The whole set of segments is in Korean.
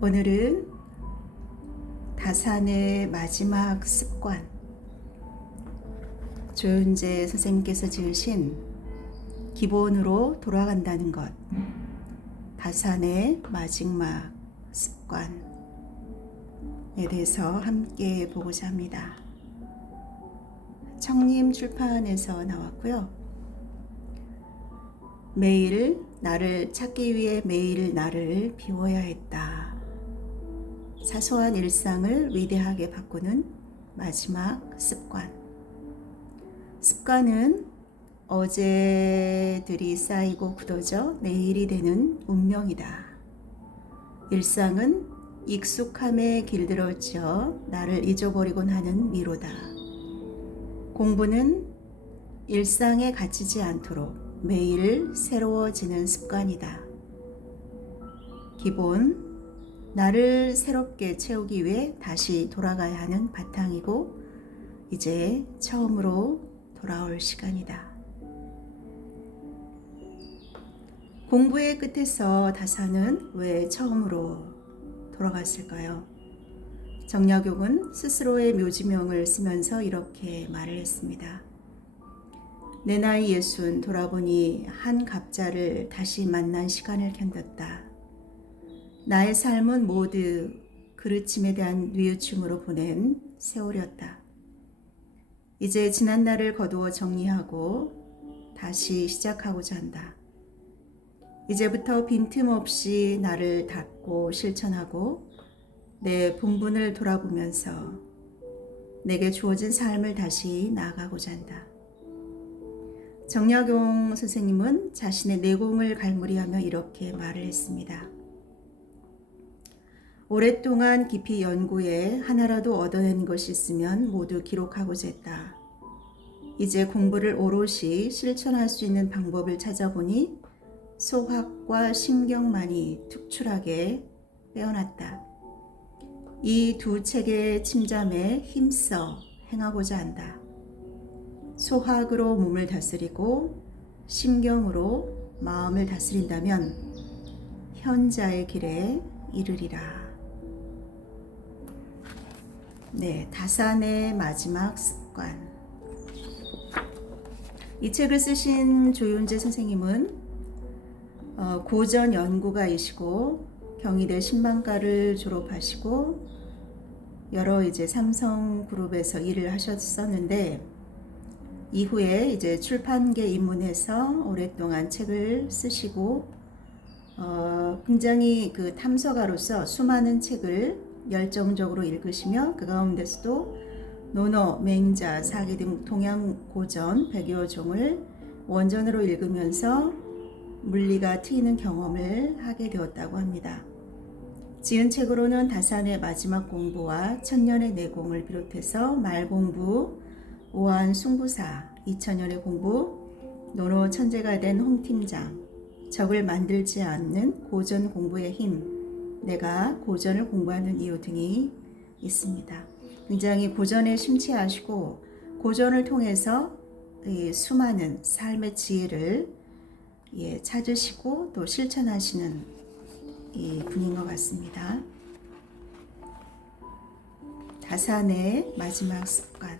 오늘은 다산의 마지막 습관, 조윤재 선생님께서 지으신 기본으로 돌아간다는 것, 다산의 마지막 습관에 대해서 함께 보고자 합니다. 청림 출판에서 나왔고요. 매일 나를 찾기 위해 매일 나를 비워야 했다. 사소한 일상을 위대하게 바꾸는 마지막 습관. 습관은 어제들이 쌓이고 굳어져 내일이 되는 운명이다. 일상은 익숙함에 길들어져 나를 잊어버리곤 하는 미로다. 공부는 일상에 갇히지 않도록 매일 새로워지는 습관이다. 기본, 나를 새롭게 채우기 위해 다시 돌아가야 하는 바탕이고 이제 처음으로 돌아올 시간이다. 공부의 끝에서 다산은 왜 처음으로 돌아갔을까요? 정약용은 스스로의 묘지명을 쓰면서 이렇게 말을 했습니다. 내 나이 60 돌아보니 한 갑자를 다시 만난 시간을 견뎠다. 나의 삶은 모두 그르침에 대한 뉘우침으로 보낸 세월이었다. 이제 지난 날을 거두어 정리하고 다시 시작하고자 한다. 이제부터 빈틈없이 나를 닫고 실천하고 내 본분을 돌아보면서 내게 주어진 삶을 다시 나아가고자 한다. 정약용 선생님은 자신의 내공을 갈무리하며 이렇게 말을 했습니다. 오랫동안 깊이 연구해 하나라도 얻어낸 것이 있으면 모두 기록하고자 했다. 이제 공부를 오롯이 실천할 수 있는 방법을 찾아보니 소학과 신경만이 특출하게 빼어났다. 이 두 책의 침잠에 힘써 행하고자 한다. 소학으로 몸을 다스리고 신경으로 마음을 다스린다면 현자의 길에 이르리라. 네, 다산의 마지막 습관. 이 책을 쓰신 조윤재 선생님은 고전 연구가이시고 경희대 신방과를 졸업하시고 여러 이제 삼성그룹에서 일을 하셨었는데 이후에 이제 출판계 입문해서 오랫동안 책을 쓰시고 굉장히 그 탐서가로서 수많은 책을 열정적으로 읽으시며 그 가운데서도 논어, 맹자, 사기 등 동양 고전 100여 종을 원전으로 읽으면서 물리가 트이는 경험을 하게 되었다고 합니다. 지은 책으로는 다산의 마지막 공부와 천년의 내공을 비롯해서 말공부, 오한 숭부사, 2000년의 공부, 논어 천재가 된 홍팀장, 적을 만들지 않는 고전 공부의 힘, 내가 고전을 공부하는 이유 등이 있습니다. 굉장히 고전에 심취하시고 고전을 통해서 수많은 삶의 지혜를 찾으시고 또 실천하시는 분인 것 같습니다. 다산의 마지막 습관,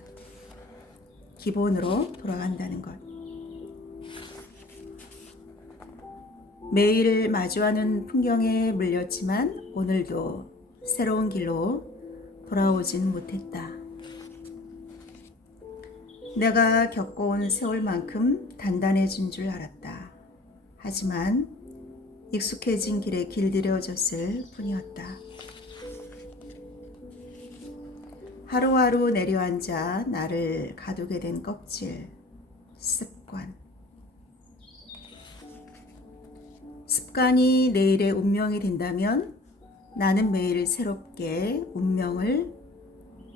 기본으로 돌아간다는 것. 매일 마주하는 풍경에 물렸지만 오늘도 새로운 길로 돌아오진 못했다. 내가 겪어온 세월만큼 단단해진 줄 알았다. 하지만 익숙해진 길에 길들여졌을 뿐이었다. 하루하루 내려앉아 나를 가두게 된 껍질, 습관. 습관이 내일의 운명이 된다면 나는 매일 새롭게 운명을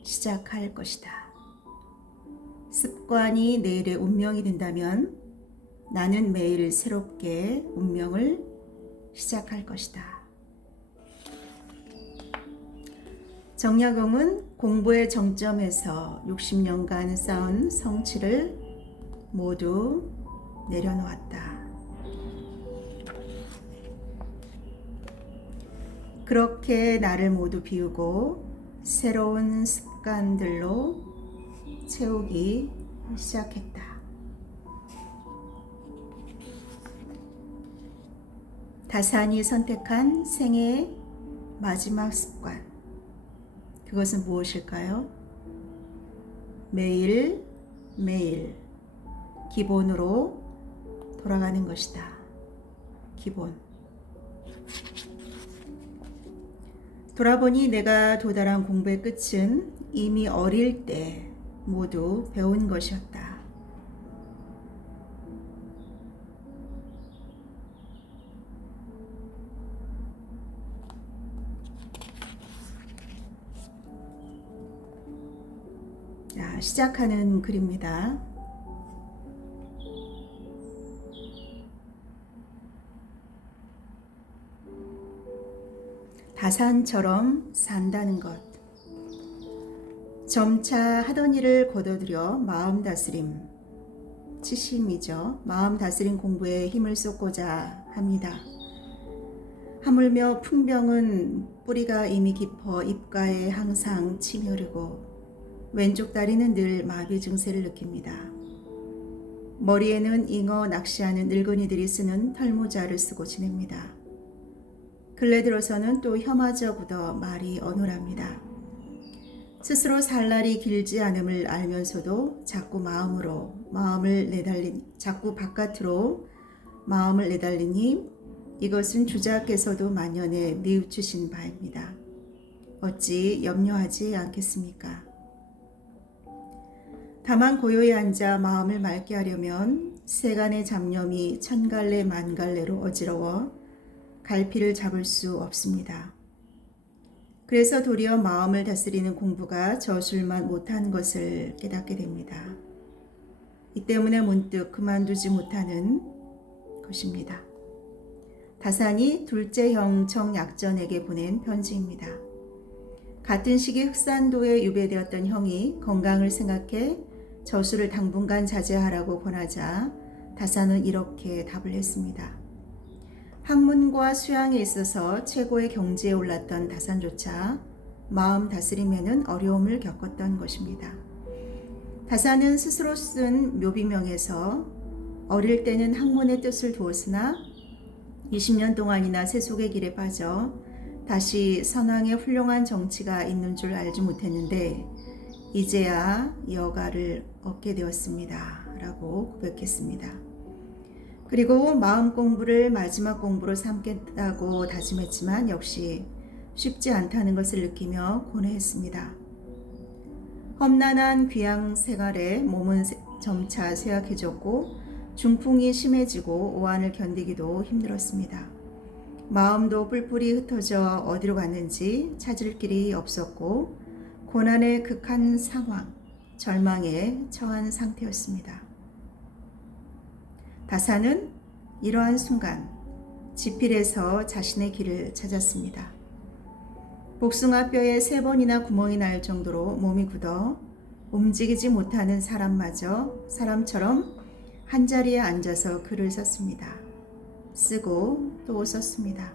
시작할 것이다. 습관이 내일의 운명이 된다면 나는 매일 새롭게 운명을 시작할 것이다. 정약용은 공부의 정점에서 60년간 쌓은 성취를 모두 내려놓았다. 그렇게 나를 모두 비우고 새로운 습관들로 채우기 시작했다. 다산이 선택한 생애의 마지막 습관. 그것은 무엇일까요? 매일 매일 기본으로 돌아가는 것이다. 기본. 돌아보니 내가 도달한 공부의 끝은 이미 어릴 때 모두 배운 것이었다. 자, 시작하는 글입니다. 다산처럼 산다는 것. 점차 하던 일을 거둬들여 마음 다스림, 치심이죠. 마음 다스림 공부에 힘을 쏟고자 합니다. 하물며 풍병은 뿌리가 이미 깊어 입가에 항상 침이 흐르고 왼쪽 다리는 늘 마비 증세를 느낍니다. 머리에는 잉어 낚시하는 늙은이들이 쓰는 털모자를 쓰고 지냅니다. 근래 들어서는 또 혀마저 굳어 말이 어눌합니다. 스스로 살 날이 길지 않음을 알면서도 자꾸 자꾸 바깥으로 마음을 내달리니 이것은 주자께서도 만연에 뉘우치신 바입니다. 어찌 염려하지 않겠습니까? 다만 고요히 앉아 마음을 맑게 하려면 세간의 잡념이 천갈래 만갈래로 어지러워 갈피를 잡을 수 없습니다. 그래서 도리어 마음을 다스리는 공부가 저술만 못하는 것을 깨닫게 됩니다. 이 때문에 문득 그만두지 못하는 것입니다. 다산이 둘째 형 정약전에게 보낸 편지입니다. 같은 시기 흑산도에 유배되었던 형이 건강을 생각해 저술을 당분간 자제하라고 권하자 다산은 이렇게 답을 했습니다. 학문과 수양에 있어서 최고의 경지에 올랐던 다산조차 마음 다스림에는 어려움을 겪었던 것입니다. 다산은 스스로 쓴 묘비명에서 어릴 때는 학문의 뜻을 두었으나 20년 동안이나 세속의 길에 빠져 다시 선왕의 훌륭한 정치가 있는 줄 알지 못했는데 이제야 여가를 얻게 되었습니다. 라고 고백했습니다. 그리고 마음 공부를 마지막 공부로 삼겠다고 다짐했지만 역시 쉽지 않다는 것을 느끼며 고뇌했습니다. 험난한 귀양 생활에 몸은 점차 쇠약해졌고 중풍이 심해지고 오한을 견디기도 힘들었습니다. 마음도 뿔뿔이 흩어져 어디로 갔는지 찾을 길이 없었고 고난의 극한 상황, 절망에 처한 상태였습니다. 다산은 이러한 순간 지필에서 자신의 길을 찾았습니다. 복숭아뼈에 3번이나 구멍이 날 정도로 몸이 굳어 움직이지 못하는 사람처럼 한자리에 앉아서 글을 썼습니다. 쓰고 또 썼습니다.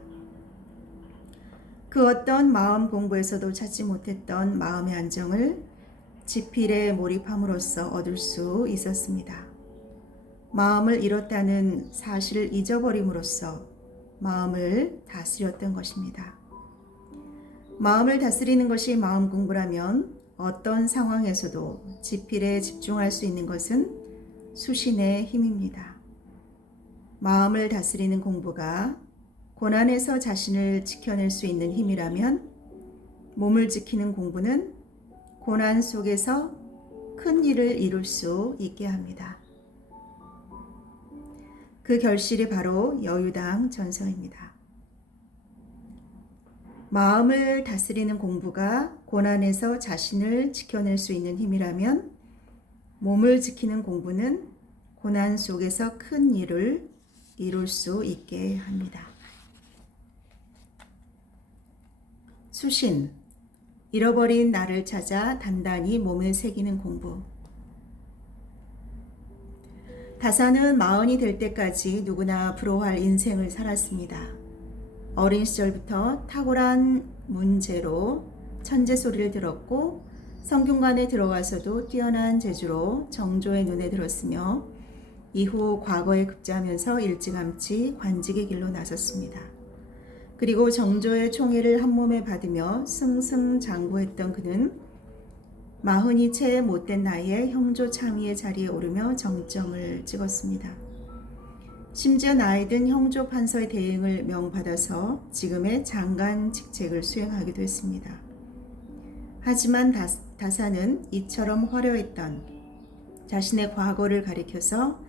그 어떤 마음 공부에서도 찾지 못했던 마음의 안정을 지필에 몰입함으로써 얻을 수 있었습니다. 마음을 잃었다는 사실을 잊어버림으로써 마음을 다스렸던 것입니다. 마음을 다스리는 것이 마음 공부라면 어떤 상황에서도 지필에 집중할 수 있는 것은 수신의 힘입니다. 마음을 다스리는 공부가 고난에서 자신을 지켜낼 수 있는 힘이라면 몸을 지키는 공부는 고난 속에서 큰 일을 이룰 수 있게 합니다. 그 결실이 바로 여유당 전서입니다. 마음을 다스리는 공부가 고난에서 자신을 지켜낼 수 있는 힘이라면 몸을 지키는 공부는 고난 속에서 큰 일을 이룰 수 있게 합니다. 수신, 잃어버린 나를 찾아 단단히 몸에 새기는 공부. 다산은 40이 될 때까지 누구나 부러워할 인생을 살았습니다. 어린 시절부터 탁월한 문제로 천재 소리를 들었고 성균관에 들어가서도 뛰어난 재주로 정조의 눈에 들었으며 이후 과거에 급제하면서 일찌감치 관직의 길로 나섰습니다. 그리고 정조의 총애를 한몸에 받으며 승승장구했던 그는 마흔이 채 못된 나이에 형조 참의의 자리에 오르며 정점을 찍었습니다. 심지어 나이 든 형조 판서의 대행을 명받아서 지금의 장관 직책을 수행하기도 했습니다. 하지만 다사는 이처럼 화려했던 자신의 과거를 가리켜서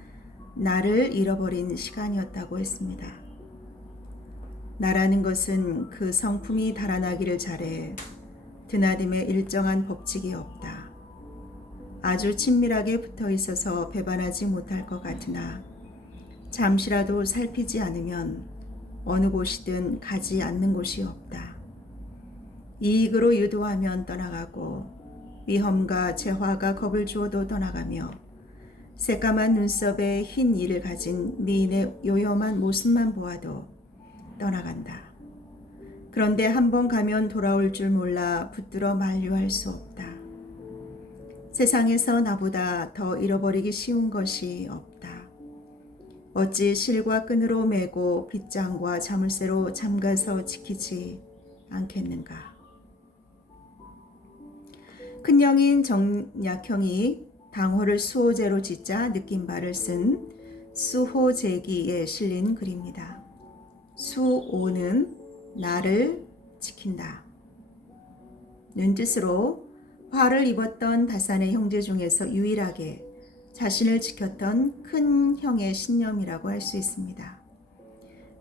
나를 잃어버린 시간이었다고 했습니다. 나라는 것은 그 성품이 달아나기를 잘해 드나듦에 일정한 법칙이 없다. 아주 친밀하게 붙어 있어서 배반하지 못할 것 같으나 잠시라도 살피지 않으면 어느 곳이든 가지 않는 곳이 없다. 이익으로 유도하면 떠나가고 위험과 재화가 겁을 주어도 떠나가며 새까만 눈썹에 흰 이를 가진 미인의 요염한 모습만 보아도 떠나간다. 그런데 한 번 가면 돌아올 줄 몰라 붙들어 만류할 수 없다. 세상에서 나보다 더 잃어버리기 쉬운 것이 없다. 어찌 실과 끈으로 매고 빗장과 자물쇠로 잠가서 지키지 않겠는가. 큰형인 정약형이 당호를 수호제로 짓자 느낀 바를 쓴 수호제기에 실린 글입니다. 수호는 나를 지킨다. 는 뜻으로 화를 입었던 다산의 형제 중에서 유일하게 자신을 지켰던 큰 형의 신념이라고 할 수 있습니다.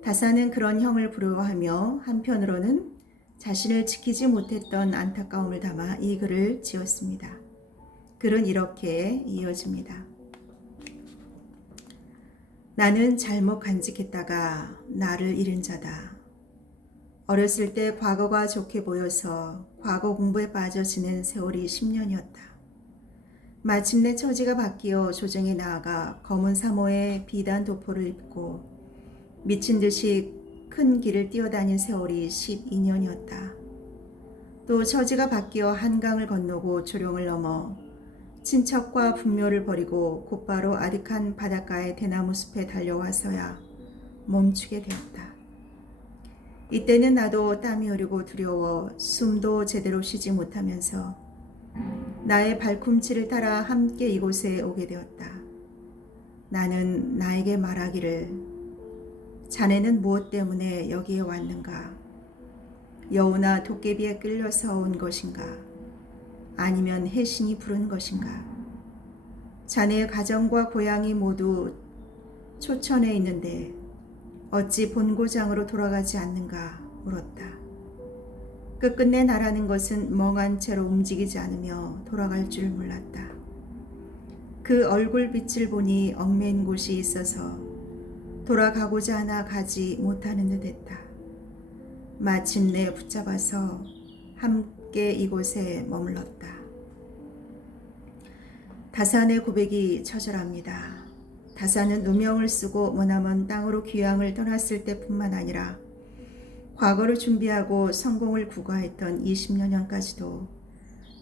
다산은 그런 형을 부러워하며 한편으로는 자신을 지키지 못했던 안타까움을 담아 이 글을 지었습니다. 글은 이렇게 이어집니다. 나는 잘못 간직했다가 나를 잃은 자다. 어렸을 때 과거가 좋게 보여서 과거 공부에 빠져 지낸 세월이 10년이었다. 마침내 처지가 바뀌어 조정에 나아가 검은 사모에 비단 도포를 입고 미친 듯이 큰 길을 뛰어다닌 세월이 12년이었다. 또 처지가 바뀌어 한강을 건너고 조령을 넘어 친척과 분묘를 버리고 곧바로 아득한 바닷가의 대나무 숲에 달려와서야 멈추게 되었다. 이때는 나도 땀이 흐르고 두려워 숨도 제대로 쉬지 못하면서 나의 발꿈치를 따라 함께 이곳에 오게 되었다. 나는 나에게 말하기를 자네는 무엇 때문에 여기에 왔는가? 여우나 도깨비에 끌려서 온 것인가? 아니면 해신이 부른 것인가? 자네의 가정과 고향이 모두 초천에 있는데 어찌 본고장으로 돌아가지 않는가 물었다. 끝끝내 나라는 것은 멍한 채로 움직이지 않으며 돌아갈 줄 몰랐다. 그 얼굴빛을 보니 얽매인 곳이 있어서 돌아가고자 하나 가지 못하는 듯했다. 마침내 붙잡아서 함께 이곳에 머물렀다. 다산의 고백이 처절합니다. 다산은 누명을 쓰고 머나먼 땅으로 귀향을 떠났을 때뿐만 아니라 과거를 준비하고 성공을 구가했던 20여년까지도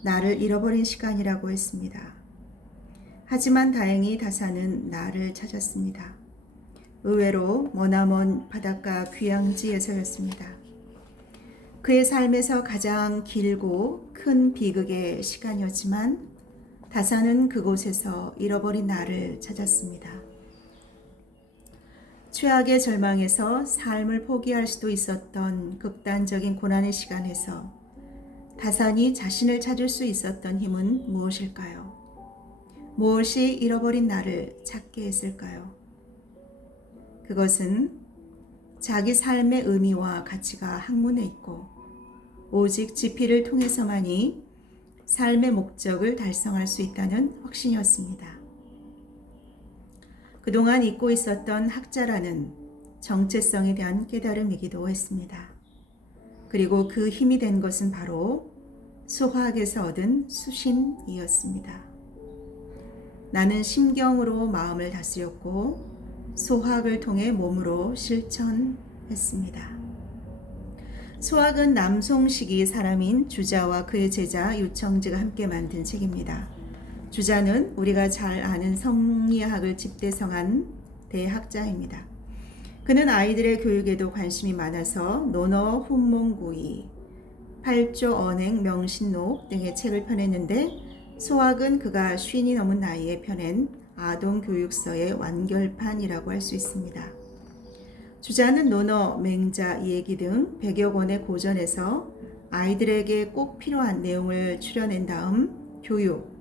나를 잃어버린 시간이라고 했습니다. 하지만 다행히 다산은 나를 찾았습니다. 의외로 머나먼 바닷가 귀향지에서였습니다. 그의 삶에서 가장 길고 큰 비극의 시간이었지만 다산은 그곳에서 잃어버린 나를 찾았습니다. 최악의 절망에서 삶을 포기할 수도 있었던 극단적인 고난의 시간에서 다산이 자신을 찾을 수 있었던 힘은 무엇일까요? 무엇이 잃어버린 나를 찾게 했을까요? 그것은 자기 삶의 의미와 가치가 학문에 있고 오직 지피를 통해서만이 삶의 목적을 달성할 수 있다는 확신이었습니다. 그동안 잊고 있었던 학자라는 정체성에 대한 깨달음이기도 했습니다. 그리고 그 힘이 된 것은 바로 수화학에서 얻은 수신이었습니다. 나는 심경으로 마음을 다스렸고 소화학을 통해 몸으로 실천했습니다. 소학은 남송식이 사람인 주자와 그의 제자 유청지가 함께 만든 책입니다. 주자는 우리가 잘 아는 성리학을 집대성한 대학자입니다. 그는 아이들의 교육에도 관심이 많아서 논어, 훈몽구이, 팔조, 언행, 명신록 등의 책을 펴냈는데 소학은 그가 50이 넘은 나이에 펴낸 아동교육서의 완결판이라고 할 수 있습니다. 주자는 논어, 맹자, 얘기 등 100여 권의 고전에서 아이들에게 꼭 필요한 내용을 추려낸 다음 교육,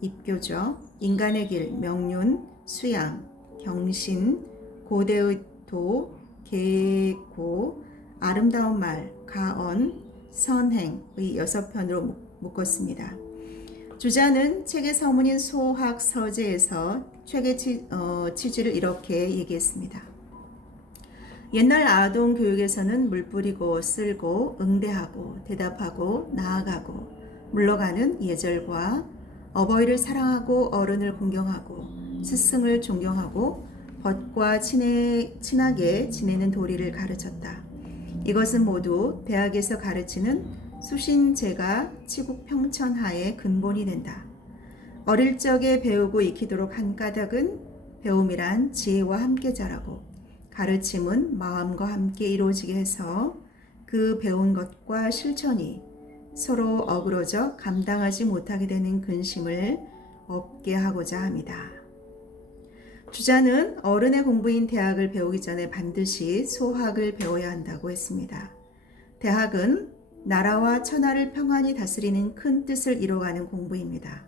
입교죠, 인간의 길, 명륜, 수양, 경신, 고대의 도, 계고, 아름다운 말, 가언, 선행의 6편으로 묶었습니다. 주자는 책의 서문인 소학 서재에서 책의 취지를 이렇게 얘기했습니다. 옛날 아동 교육에서는 물 뿌리고 쓸고 응대하고 대답하고 나아가고 물러가는 예절과 어버이를 사랑하고 어른을 공경하고 스승을 존경하고 벗과 친하게 지내는 도리를 가르쳤다. 이것은 모두 대학에서 가르치는 수신제가 치국평천하의 근본이 된다. 어릴 적에 배우고 익히도록 한 까닭은 배움이란 지혜와 함께 자라고 가르침은 마음과 함께 이루어지게 해서 그 배운 것과 실천이 서로 어그러져 감당하지 못하게 되는 근심을 없게 하고자 합니다. 주자는 어른의 공부인 대학을 배우기 전에 반드시 소학을 배워야 한다고 했습니다. 대학은 나라와 천하를 평안히 다스리는 큰 뜻을 이뤄가는 공부입니다.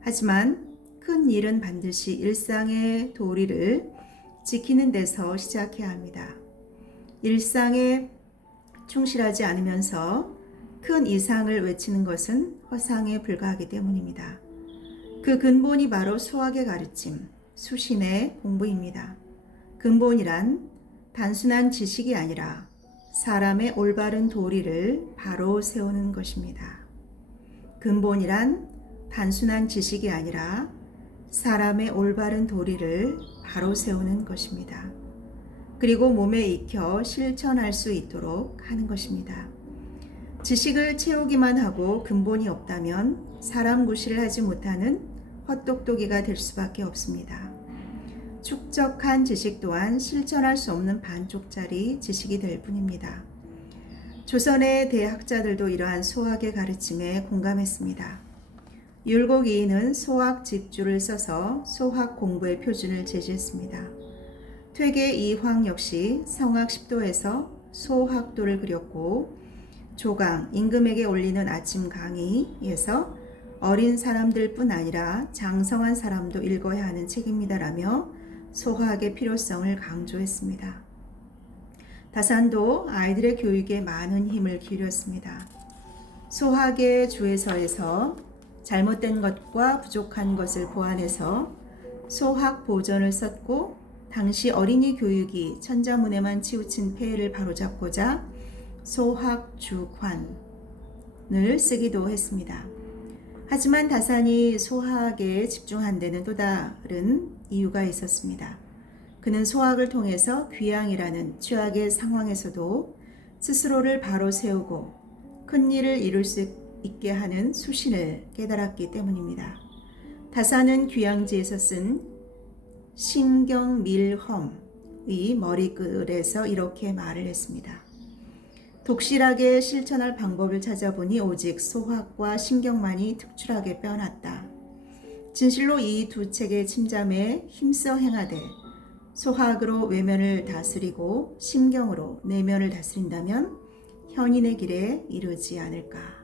하지만 큰 일은 반드시 일상의 도리를 지키는 데서 시작해야 합니다. 일상에 충실하지 않으면서 큰 이상을 외치는 것은 허상에 불과하기 때문입니다. 그 근본이 바로 소학의 가르침, 수신의 공부입니다. 근본이란 단순한 지식이 아니라 사람의 올바른 도리를 바로 세우는 것입니다. 근본이란 단순한 지식이 아니라 사람의 올바른 도리를 바로 세우는 것입니다. 그리고 몸에 익혀 실천할 수 있도록 하는 것입니다. 지식을 채우기만 하고 근본이 없다면 사람 구실을 하지 못하는 헛똑똑이가 될 수밖에 없습니다. 축적한 지식 또한 실천할 수 없는 반쪽짜리 지식이 될 뿐입니다. 조선의 대학자들도 이러한 소학의 가르침에 공감했습니다. 율곡이인은 소학 집주를 써서 소학 공부의 표준을 제시했습니다. 퇴계 이황 역시 성학 10도에서 소학도를 그렸고 조강, 임금에게 올리는 아침 강의에서 어린 사람들뿐 아니라 장성한 사람도 읽어야 하는 책입니다라며 소학의 필요성을 강조했습니다. 다산도 아이들의 교육에 많은 힘을 기울였습니다. 소학의 주에서에서 잘못된 것과 부족한 것을 보완해서 소학 보전을 썼고 당시 어린이 교육이 천자문에만 치우친 폐해를 바로잡고자 소학 주관을 쓰기도 했습니다. 하지만 다산이 소학에 집중한 데는 또 다른 이유가 있었습니다. 그는 소학을 통해서 귀양이라는 최악의 상황에서도 스스로를 바로 세우고 큰 일을 이룰 수 있게 하는 수신을 깨달았기 때문입니다. 다산은 귀양지에서 쓴 신경밀험의 머리글에서 이렇게 말을 했습니다. 독실하게 실천할 방법을 찾아보니 오직 소학과 신경만이 특출하게 빼어났다. 진실로 이 두 책의 침잠에 힘써 행하되 소학으로 외면을 다스리고 신경으로 내면을 다스린다면 현인의 길에 이르지 않을까.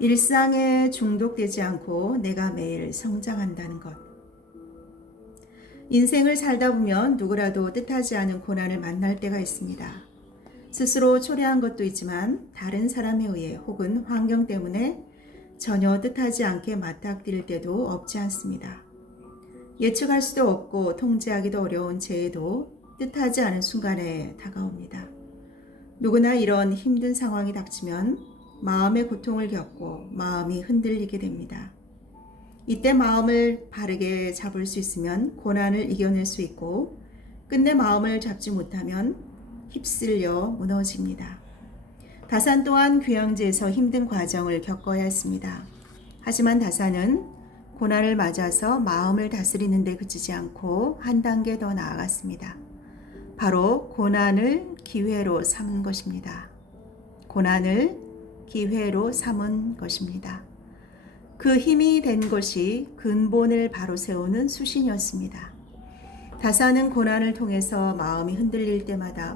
일상에 중독되지 않고 내가 매일 성장한다는 것. 인생을 살다 보면 누구라도 뜻하지 않은 고난을 만날 때가 있습니다. 스스로 초래한 것도 있지만 다른 사람에 의해 혹은 환경 때문에 전혀 뜻하지 않게 맞닥뜨릴 때도 없지 않습니다. 예측할 수도 없고 통제하기도 어려운 재해도 뜻하지 않은 순간에 다가옵니다. 누구나 이런 힘든 상황이 닥치면 마음의 고통을 겪고 마음이 흔들리게 됩니다. 이때 마음을 바르게 잡을 수 있으면 고난을 이겨낼 수 있고 끝내 마음을 잡지 못하면 휩쓸려 무너집니다. 다산 또한 귀양지에서 힘든 과정을 겪어야 했습니다. 하지만 다산은 고난을 맞아서 마음을 다스리는 데 그치지 않고 한 단계 더 나아갔습니다. 바로 고난을 기회로 삼은 것입니다. 고난을 기회로 삼은 것입니다. 그 힘이 된 것이 근본을 바로 세우는 수신이었습니다. 다산은 고난을 통해서 마음이 흔들릴 때마다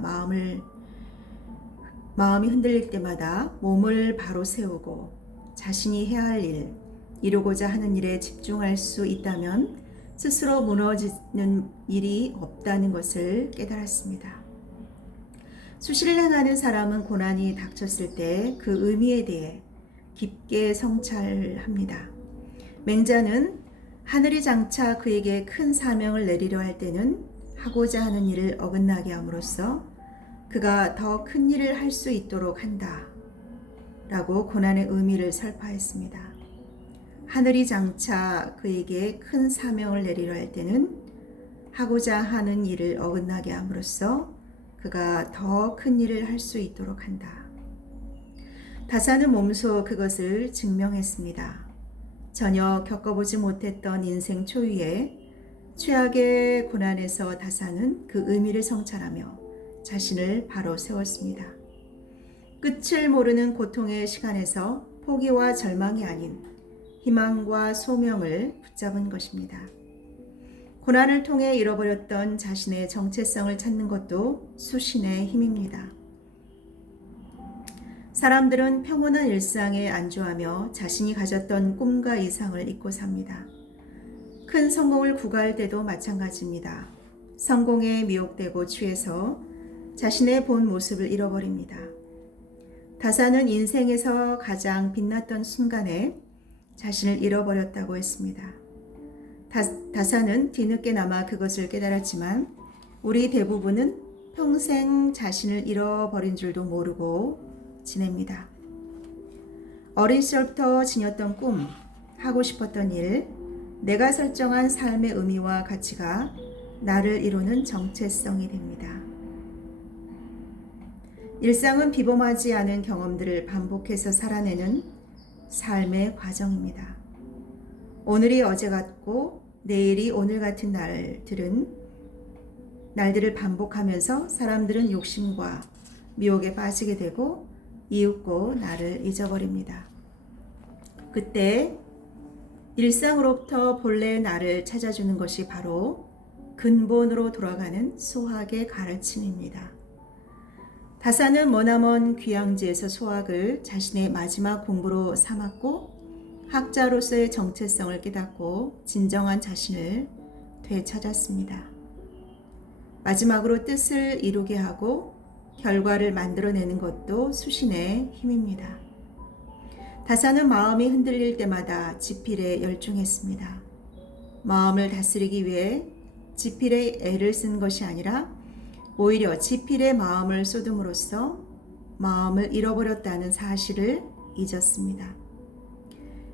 몸을 바로 세우고 자신이 해야 할 일, 이루고자 하는 일에 집중할 수 있다면 스스로 무너지는 일이 없다는 것을 깨달았습니다. 수신을 행하는 사람은 고난이 닥쳤을 때 그 의미에 대해 깊게 성찰합니다. 맹자는 하늘이 장차 그에게 큰 사명을 내리려 할 때는 하고자 하는 일을 어긋나게 함으로써 그가 더 큰 일을 할 수 있도록 한다 라고 고난의 의미를 설파했습니다. 하늘이 장차 그에게 큰 사명을 내리려 할 때는 하고자 하는 일을 어긋나게 함으로써 그가 더 큰 일을 할 수 있도록 한다. 다산은 몸소 그것을 증명했습니다. 전혀 겪어보지 못했던 인생 초유의 최악의 고난에서 다산은 그 의미를 성찰하며 자신을 바로 세웠습니다. 끝을 모르는 고통의 시간에서 포기와 절망이 아닌 희망과 소명을 붙잡은 것입니다. 고난을 통해 잃어버렸던 자신의 정체성을 찾는 것도 수신의 힘입니다. 사람들은 평온한 일상에 안주하며 자신이 가졌던 꿈과 이상을 잊고 삽니다. 큰 성공을 구가할 때도 마찬가지입니다. 성공에 미혹되고 취해서 자신의 본 모습을 잃어버립니다. 다산은 인생에서 가장 빛났던 순간에 자신을 잃어버렸다고 했습니다. 다산은 뒤늦게나마 그것을 깨달았지만 우리 대부분은 평생 자신을 잃어버린 줄도 모르고 지냅니다. 어린 시절부터 지녔던 꿈, 하고 싶었던 일, 내가 설정한 삶의 의미와 가치가 나를 이루는 정체성이 됩니다. 일상은 비범하지 않은 경험들을 반복해서 살아내는 삶의 과정입니다. 오늘이 어제 같고 내일이 오늘 같은 날들을 반복하면서 사람들은 욕심과 미혹에 빠지게 되고 이윽고 나를 잊어버립니다. 그때 일상으로부터 본래의 나를 찾아주는 것이 바로 근본으로 돌아가는 수학의 가르침입니다. 다산은 머나먼 귀양지에서 수학을 자신의 마지막 공부로 삼았고 학자로서의 정체성을 깨닫고 진정한 자신을 되찾았습니다. 마지막으로 뜻을 이루게 하고 결과를 만들어내는 것도 수신의 힘입니다. 다산은 마음이 흔들릴 때마다 지필에 열중했습니다. 마음을 다스리기 위해 지필에 애를 쓴 것이 아니라 오히려 지필에 마음을 쏟음으로써 마음을 잃어버렸다는 사실을 잊었습니다.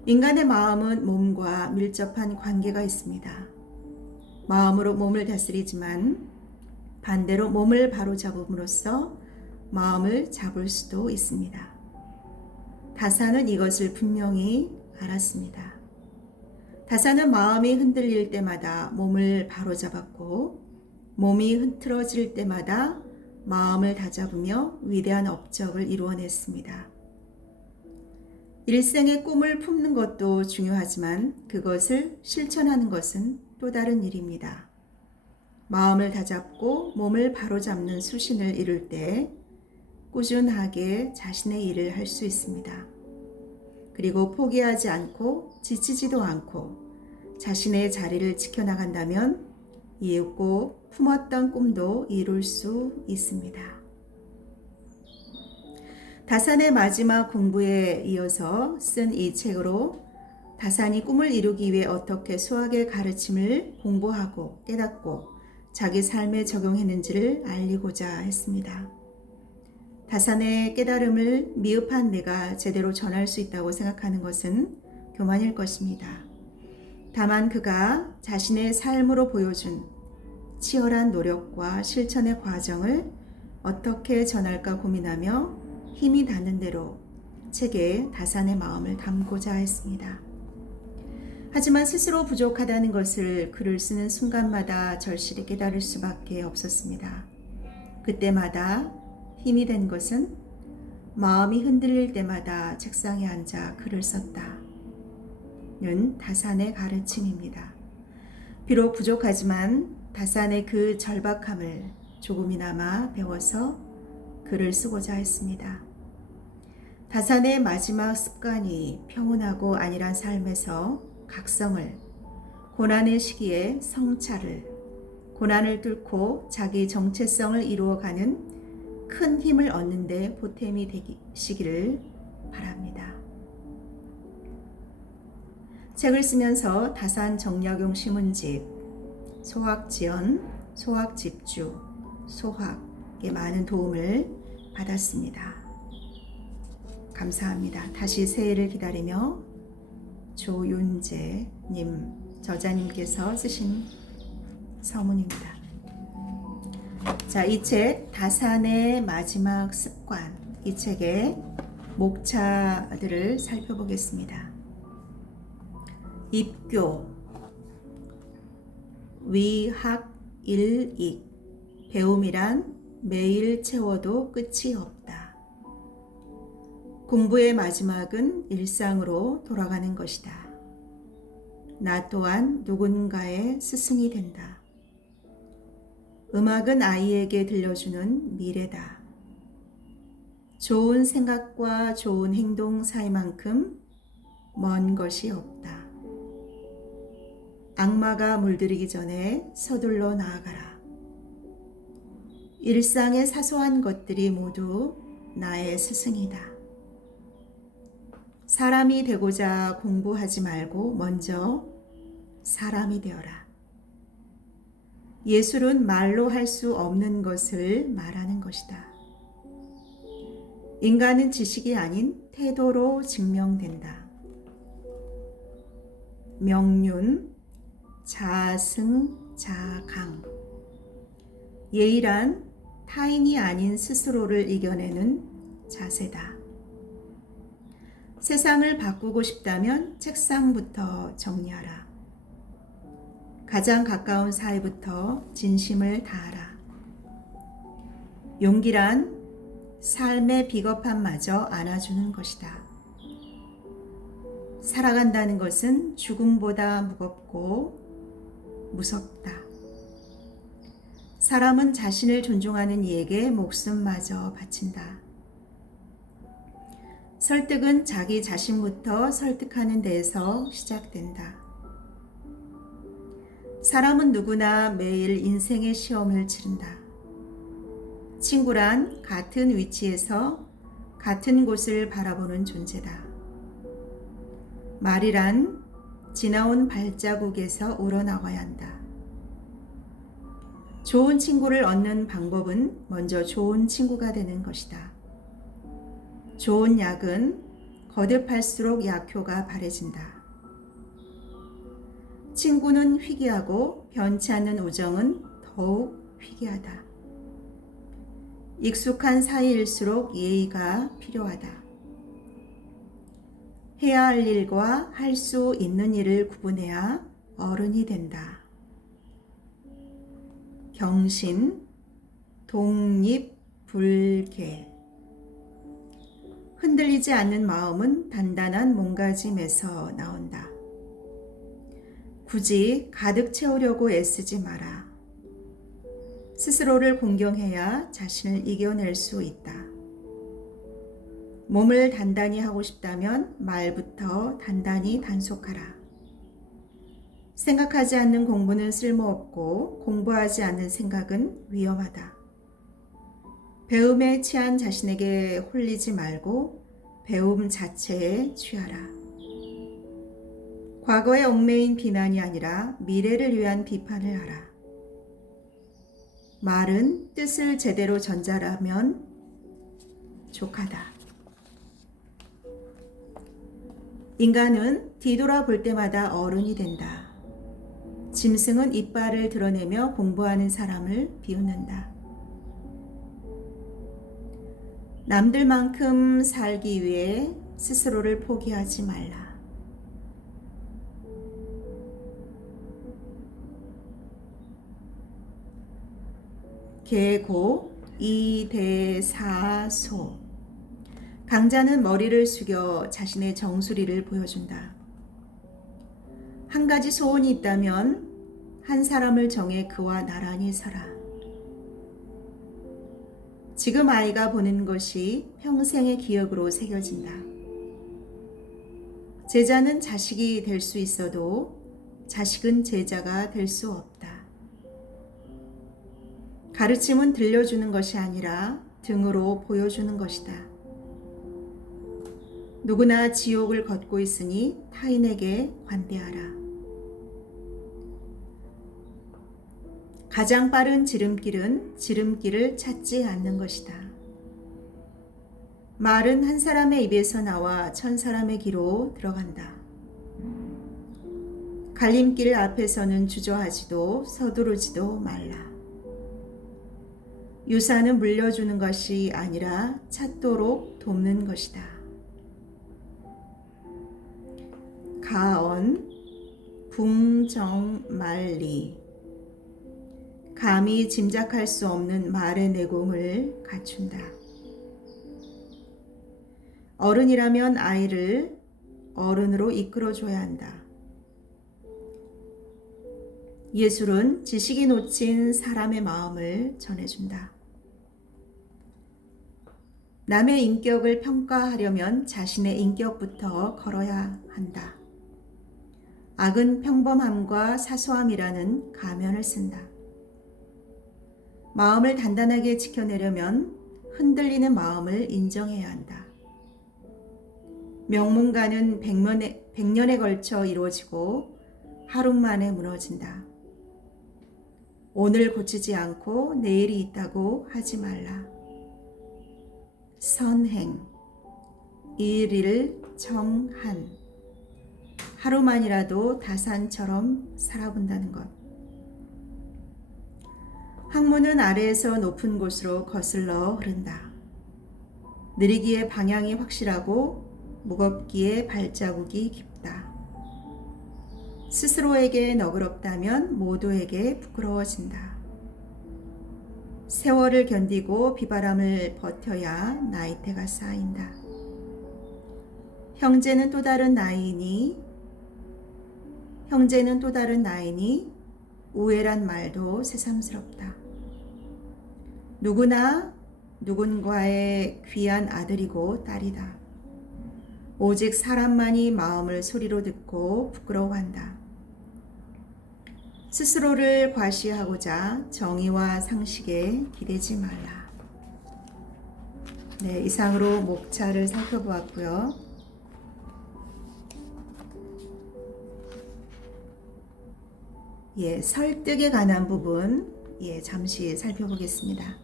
인간의 마음은 몸과 밀접한 관계가 있습니다. 마음으로 몸을 다스리지만 반대로 몸을 바로잡음으로써 마음을 잡을 수도 있습니다. 다산은 이것을 분명히 알았습니다. 다산은 마음이 흔들릴 때마다 몸을 바로잡았고 몸이 흐트러질 때마다 마음을 다잡으며 위대한 업적을 이루어냈습니다. 일생의 꿈을 품는 것도 중요하지만 그것을 실천하는 것은 또 다른 일입니다. 마음을 다잡고 몸을 바로잡는 수신을 이룰 때 꾸준하게 자신의 일을 할 수 있습니다. 그리고 포기하지 않고 지치지도 않고 자신의 자리를 지켜나간다면 이윽고 품었던 꿈도 이룰 수 있습니다. 다산의 마지막 공부에 이어서 쓴 이 책으로 다산이 꿈을 이루기 위해 어떻게 수학의 가르침을 공부하고 깨닫고 자기 삶에 적용했는지를 알리고자 했습니다. 다산의 깨달음을 미흡한 내가 제대로 전할 수 있다고 생각하는 것은 교만일 것입니다. 다만 그가 자신의 삶으로 보여준 치열한 노력과 실천의 과정을 어떻게 전할까 고민하며 힘이 닿는 대로 책에 다산의 마음을 담고자 했습니다. 하지만 스스로 부족하다는 것을 글을 쓰는 순간마다 절실히 깨달을 수밖에 없었습니다. 그때마다 힘이 된 것은 마음이 흔들릴 때마다 책상에 앉아 글을 썼다는 다산의 가르침입니다. 비록 부족하지만 다산의 그 절박함을 조금이나마 배워서 글을 쓰고자 했습니다. 다산의 마지막 습관이 평온하고 안일한 삶에서 각성을, 고난의 시기에 성찰을, 고난을 뚫고 자기 정체성을 이루어가는 큰 힘을 얻는 데 보탬이 되시기를 바랍니다. 책을 쓰면서 다산 정약용 신문집, 소학지연, 소학집주, 소학에 많은 도움을 받았습니다. 감사합니다. 다시 새해를 기다리며 조윤재님 저자님께서 쓰신 서문입니다. 자, 이 책 다산의 마지막 습관, 이 책의 목차들을 살펴보겠습니다. 입교, 위학, 일익, 배움이란 매일 채워도 끝이 없다. 공부의 마지막은 일상으로 돌아가는 것이다. 나 또한 누군가의 스승이 된다. 음악은 아이에게 들려주는 미래다. 좋은 생각과 좋은 행동 사이만큼 먼 것이 없다. 악마가 물들이기 전에 서둘러 나아가라. 일상의 사소한 것들이 모두 나의 스승이다. 사람이 되고자 공부하지 말고 먼저 사람이 되어라. 예술은 말로 할 수 없는 것을 말하는 것이다. 인간은 지식이 아닌 태도로 증명된다. 명륜, 자승, 자강. 예의란 타인이 아닌 스스로를 이겨내는 자세다. 세상을 바꾸고 싶다면 책상부터 정리하라. 가장 가까운 사이부터 진심을 다하라. 용기란 삶의 비겁함마저 안아주는 것이다. 살아간다는 것은 죽음보다 무겁고 무섭다. 사람은 자신을 존중하는 이에게 목숨마저 바친다. 설득은 자기 자신부터 설득하는 데에서 시작된다. 사람은 누구나 매일 인생의 시험을 치른다. 친구란 같은 위치에서 같은 곳을 바라보는 존재다. 말이란 지나온 발자국에서 우러나와야 한다. 좋은 친구를 얻는 방법은 먼저 좋은 친구가 되는 것이다. 좋은 약은 거듭할수록 약효가 바래진다. 친구는 희귀하고 변치 않는 우정은 더욱 희귀하다. 익숙한 사이일수록 예의가 필요하다. 해야 할 일과 할 수 있는 일을 구분해야 어른이 된다. 경신, 독립, 불개. 흔들리지 않는 마음은 단단한 몸가짐에서 나온다. 굳이 가득 채우려고 애쓰지 마라. 스스로를 공경해야 자신을 이겨낼 수 있다. 몸을 단단히 하고 싶다면 말부터 단단히 단속하라. 생각하지 않는 공부는 쓸모없고 공부하지 않는 생각은 위험하다. 배움에 취한 자신에게 홀리지 말고 배움 자체에 취하라. 과거에 얽매인 비난이 아니라 미래를 위한 비판을 하라. 말은 뜻을 제대로 전달하면 족하다. 인간은 뒤돌아볼 때마다 어른이 된다. 짐승은 이빨을 드러내며 공부하는 사람을 비웃는다. 남들만큼 살기 위해 스스로를 포기하지 말라. 계고 이대사소. 강자는 머리를 숙여 자신의 정수리를 보여준다. 한 가지 소원이 있다면 한 사람을 정해 그와 나란히 서라. 지금 아이가 보는 것이 평생의 기억으로 새겨진다. 제자는 자식이 될 수 있어도 자식은 제자가 될 수 없다. 가르침은 들려주는 것이 아니라 등으로 보여주는 것이다. 누구나 지옥을 걷고 있으니 타인에게 관대하라. 가장 빠른 지름길은 지름길을 찾지 않는 것이다. 말은 한 사람의 입에서 나와 천 사람의 귀로 들어간다. 갈림길 앞에서는 주저하지도 서두르지도 말라. 유산은 물려주는 것이 아니라 찾도록 돕는 것이다. 가언, 붕정말리. 감히 짐작할 수 없는 말의 내공을 갖춘다. 어른이라면 아이를 어른으로 이끌어줘야 한다. 예술은 지식이 놓친 사람의 마음을 전해준다. 남의 인격을 평가하려면 자신의 인격부터 걸어야 한다. 악은 평범함과 사소함이라는 가면을 쓴다. 마음을 단단하게 지켜내려면 흔들리는 마음을 인정해야 한다. 명문가는 100년에 걸쳐 이루어지고 하루 만에 무너진다. 오늘 고치지 않고 내일이 있다고 하지 말라. 선행, 일일청한. 하루만이라도 다산처럼 살아본다는 것. 항문은 아래에서 높은 곳으로 거슬러 흐른다. 느리기에 방향이 확실하고 무겁기에 발자국이 깊다. 스스로에게 너그럽다면 모두에게 부끄러워진다. 세월을 견디고 비바람을 버텨야 나이테가 쌓인다. 형제는 또 다른 나이니 우애란 말도 새삼스럽다. 누구나 누군가의 귀한 아들이고 딸이다. 오직 사람만이 마음을 소리로 듣고 부끄러워한다. 스스로를 과시하고자 정의와 상식에 기대지 말라. 네, 이상으로 목차를 살펴보았고요. 설득에 관한 부분 잠시 살펴보겠습니다.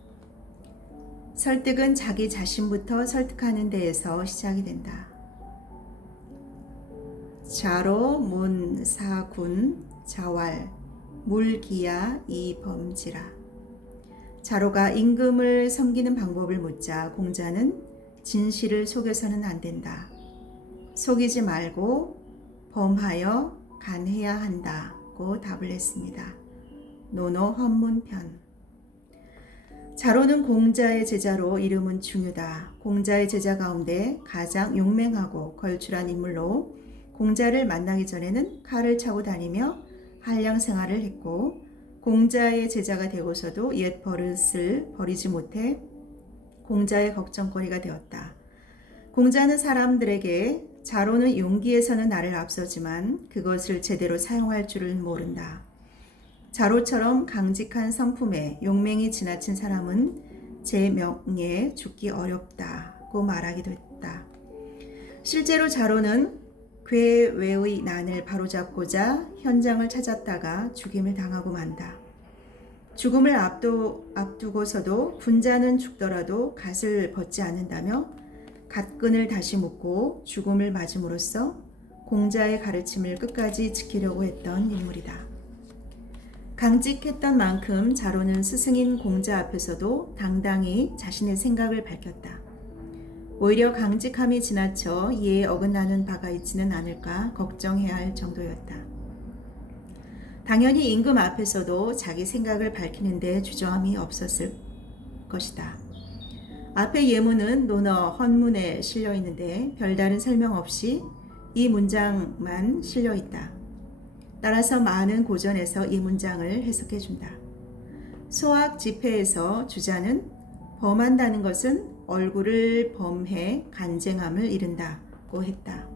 설득은 자기 자신부터 설득하는 데에서 시작이 된다. 자로, 문, 사군, 자왈, 물기야, 이범지라. 자로가 임금을 섬기는 방법을 묻자 공자는 진실을 속여서는 안 된다. 속이지 말고 범하여 간해야 한다고 답을 했습니다. 노노 헌문편. 자로는 공자의 제자로 이름은 중유다. 공자의 제자 가운데 가장 용맹하고 걸출한 인물로 공자를 만나기 전에는 칼을 차고 다니며 한량 생활을 했고 공자의 제자가 되고서도 옛 버릇을 버리지 못해 공자의 걱정거리가 되었다. 공자는 사람들에게 자로는 용기에서는 나를 앞서지만 그것을 제대로 사용할 줄은 모른다. 자로처럼 강직한 성품에 용맹이 지나친 사람은 제 명예에 죽기 어렵다고 말하기도 했다. 실제로 자로는 괴외의 난을 바로잡고자 현장을 찾았다가 죽임을 당하고 만다. 죽음을 앞두고서도 분자는 죽더라도 갓을 벗지 않는다며 갓끈을 다시 묶고 죽음을 맞음으로써 공자의 가르침을 끝까지 지키려고 했던 인물이다. 강직했던 만큼 자로는 스승인 공자 앞에서도 당당히 자신의 생각을 밝혔다. 오히려 강직함이 지나쳐 이에 어긋나는 바가 있지는 않을까 걱정해야 할 정도였다. 당연히 임금 앞에서도 자기 생각을 밝히는데 주저함이 없었을 것이다. 앞의 예문은 논어 헌문에 실려 있는데 별다른 설명 없이 이 문장만 실려 있다. 따라서 많은 고전에서 이 문장을 해석해 준다. 소학 집회에서 주자는 범한다는 것은 얼굴을 범해 간쟁함을 이른다고 했다.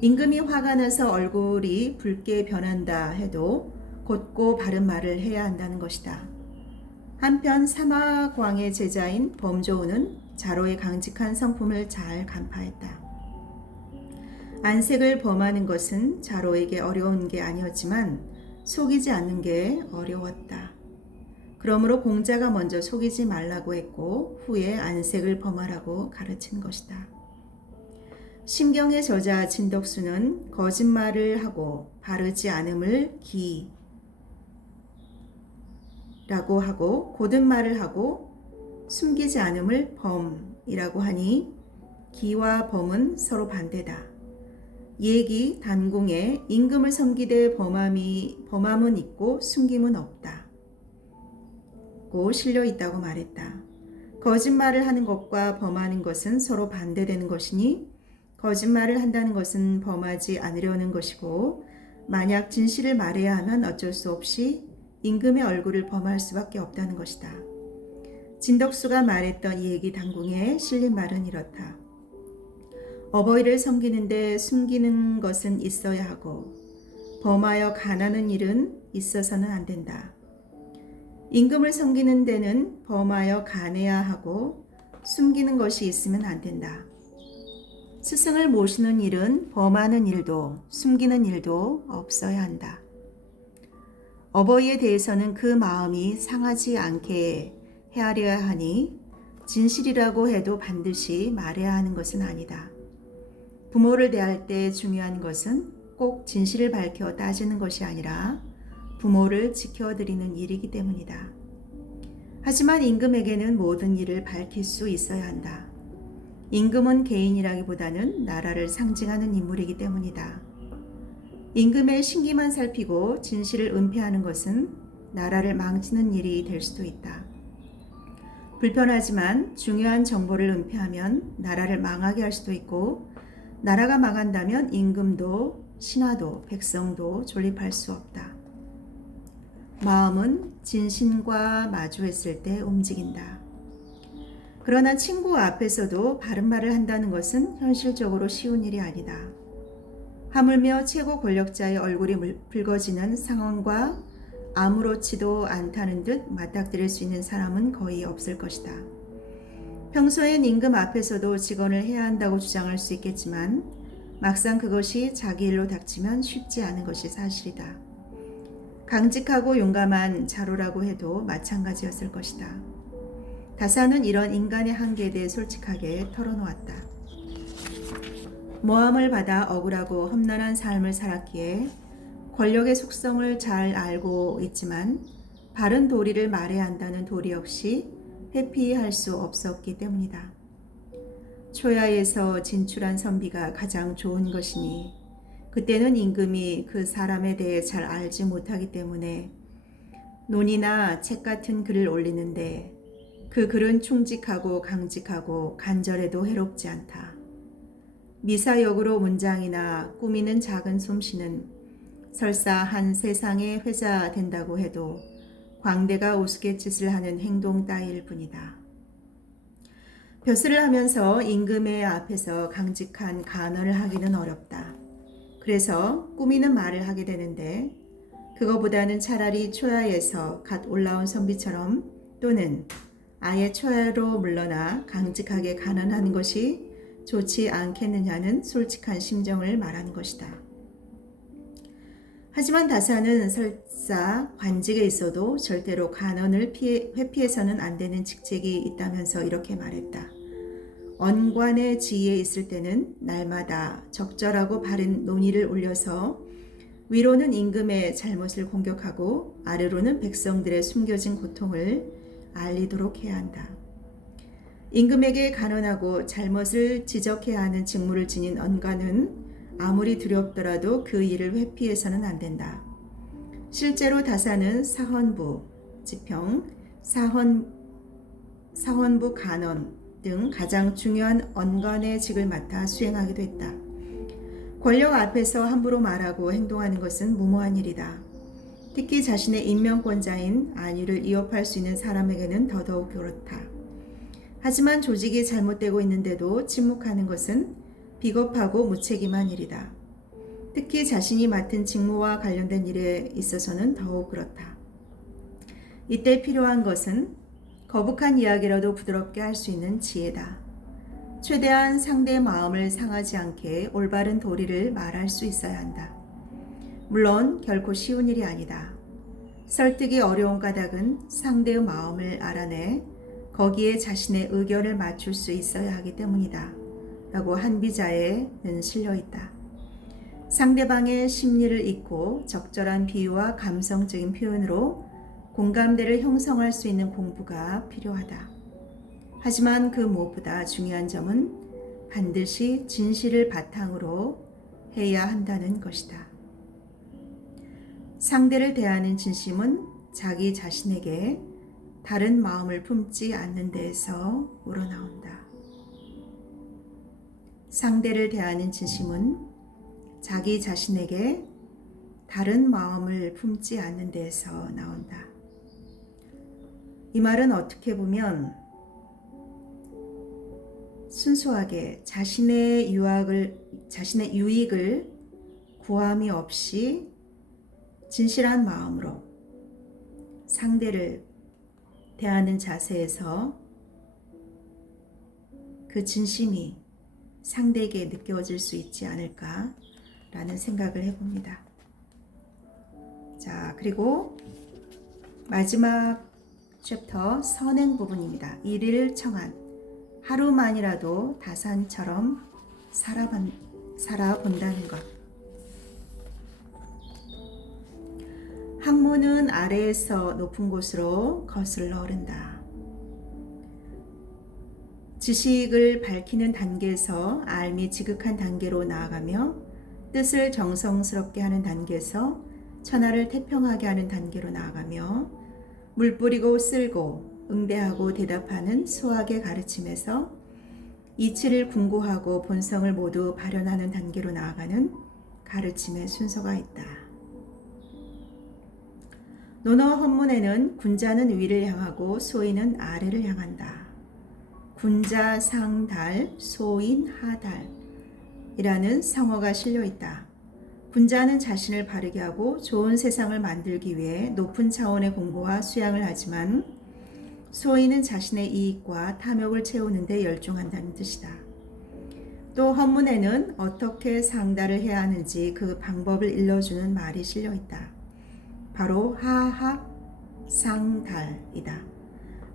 임금이 화가 나서 얼굴이 붉게 변한다 해도 곧고 바른 말을 해야 한다는 것이다. 한편 사마광의 제자인 범조우는 자로의 강직한 성품을 잘 간파했다. 안색을 범하는 것은 자로에게 어려운 게 아니었지만 속이지 않는 게 어려웠다. 그러므로 공자가 먼저 속이지 말라고 했고 후에 안색을 범하라고 가르친 것이다. 심경의 저자 진덕수는 거짓말을 하고 바르지 않음을 기라고 하고 고든 말을 하고 숨기지 않음을 범이라고 하니 기와 범은 서로 반대다. 예기 단공에 임금을 섬기되 범함은 있고 숨김은 없다. 고 실려 있다고 말했다. 거짓말을 하는 것과 범하는 것은 서로 반대되는 것이니 거짓말을 한다는 것은 범하지 않으려는 것이고 만약 진실을 말해야 하면 어쩔 수 없이 임금의 얼굴을 범할 수밖에 없다는 것이다. 진덕수가 말했던 이 얘기 당궁에 실린 말은 이렇다. 어버이를 섬기는데 숨기는 것은 있어야 하고 범하여 가나는 일은 있어서는 안 된다. 임금을 섬기는 데는 범하여 가내야 하고 숨기는 것이 있으면 안 된다. 스승을 모시는 일은 범하는 일도 숨기는 일도 없어야 한다. 어버이에 대해서는 그 마음이 상하지 않게 헤아려야 하니 진실이라고 해도 반드시 말해야 하는 것은 아니다. 부모를 대할 때 중요한 것은 꼭 진실을 밝혀 따지는 것이 아니라 부모를 지켜드리는 일이기 때문이다. 하지만 임금에게는 모든 일을 밝힐 수 있어야 한다. 임금은 개인이라기보다는 나라를 상징하는 인물이기 때문이다. 임금의 신기만 살피고 진실을 은폐하는 것은 나라를 망치는 일이 될 수도 있다. 불편하지만 중요한 정보를 은폐하면 나라를 망하게 할 수도 있고 나라가 망한다면 임금도 신하도 백성도 존립할 수 없다. 마음은 진신과 마주했을 때 움직인다. 그러나 친구 앞에서도 바른 말을 한다는 것은 현실적으로 쉬운 일이 아니다. 하물며 최고 권력자의 얼굴이 붉어지는 상황과 아무렇지도 않다는 듯 맞닥뜨릴 수 있는 사람은 거의 없을 것이다. 평소엔 임금 앞에서도 직언을 해야 한다고 주장할 수 있겠지만 막상 그것이 자기 일로 닥치면 쉽지 않은 것이 사실이다. 강직하고 용감한 자로라고 해도 마찬가지였을 것이다. 다사는 이런 인간의 한계에 대해 솔직하게 털어놓았다. 모함을 받아 억울하고 험난한 삶을 살았기에 권력의 속성을 잘 알고 있지만 바른 도리를 말해야 한다는 도리 역시 회피할 수 없었기 때문이다. 초야에서 진출한 선비가 가장 좋은 것이니 그때는 임금이 그 사람에 대해 잘 알지 못하기 때문에 논이나 책 같은 글을 올리는데 그 글은 충직하고 강직하고 간절해도 해롭지 않다. 미사역으로 문장이나 꾸미는 작은 솜씨는 설사 한 세상의 회자 된다고 해도 광대가 우스갯짓을 하는 행동 따위일 뿐이다. 벼슬을 하면서 임금의 앞에서 강직한 간언을 하기는 어렵다. 그래서 꾸미는 말을 하게 되는데 그거보다는 차라리 초야에서 갓 올라온 선비처럼 또는 아예 초야로 물러나 강직하게 간언하는 것이 좋지 않겠느냐는 솔직한 심정을 말하는 것이다. 하지만 다사는 설사 관직에 있어도 절대로 간언을 회피해서는 안 되는 직책이 있다면서 이렇게 말했다. 언관의 지위에 있을 때는 날마다 적절하고 바른 논의를 올려서 위로는 임금의 잘못을 공격하고 아래로는 백성들의 숨겨진 고통을 알리도록 해야 한다. 임금에게 간언하고 잘못을 지적해야 하는 직무를 지닌 언가는 아무리 두렵더라도 그 일을 회피해서는 안 된다. 실제로 다사는 사헌부, 지평, 사헌부 간언 등 가장 중요한 언관의 직을 맡아 수행하기도 했다. 권력 앞에서 함부로 말하고 행동하는 것은 무모한 일이다. 특히 자신의 인명권자인 안위를 위협할 수 있는 사람에게는 더더욱 그렇다. 하지만 조직이 잘못되고 있는데도 침묵하는 것은 비겁하고 무책임한 일이다. 특히 자신이 맡은 직무와 관련된 일에 있어서는 더욱 그렇다. 이때 필요한 것은 거북한 이야기라도 부드럽게 할 수 있는 지혜다. 최대한 상대의 마음을 상하지 않게 올바른 도리를 말할 수 있어야 한다. 물론 결코 쉬운 일이 아니다. 설득이 어려운 까닭은 상대의 마음을 알아내 거기에 자신의 의견을 맞출 수 있어야 하기 때문이다. 라고 한비자에는 실려 있다. 상대방의 심리를 읽고 적절한 비유와 감성적인 표현으로 공감대를 형성할 수 있는 공부가 필요하다. 하지만 그 무엇보다 중요한 점은 반드시 진실을 바탕으로 해야 한다는 것이다. 상대를 대하는 진심은 자기 자신에게 다른 마음을 품지 않는 데에서 우러나온다. 상대를 대하는 진심은 자기 자신에게 다른 마음을 품지 않는 데에서 나온다. 이 말은 어떻게 보면 순수하게 자신의 유익을 구함이 없이 진실한 마음으로 상대를 대하는 자세에서 그 진심이 상대에게 느껴질 수 있지 않을까라는 생각을 해봅니다. 자, 그리고 마지막 챕터 선행 부분입니다. 일일 청한, 하루만이라도 다산처럼 살아본다는 것. 학문은 아래에서 높은 곳으로 거슬러 오른다. 지식을 밝히는 단계에서 알미 지극한 단계로 나아가며 뜻을 정성스럽게 하는 단계에서 천하를 태평하게 하는 단계로 나아가며 물 뿌리고 쓸고 응대하고 대답하는 수학의 가르침에서 이치를 궁구하고 본성을 모두 발현하는 단계로 나아가는 가르침의 순서가 있다. 논어 헌문에는 군자는 위를 향하고 소인은 아래를 향한다. 군자 상달, 소인 하달 이라는 성어가 실려 있다. 군자는 자신을 바르게 하고 좋은 세상을 만들기 위해 높은 차원의 공부와 수양을 하지만 소인은 자신의 이익과 탐욕을 채우는 데 열중한다는 뜻이다. 또 헌문에는 어떻게 상달을 해야 하는지 그 방법을 일러주는 말이 실려 있다. 바로 하합 상달이다.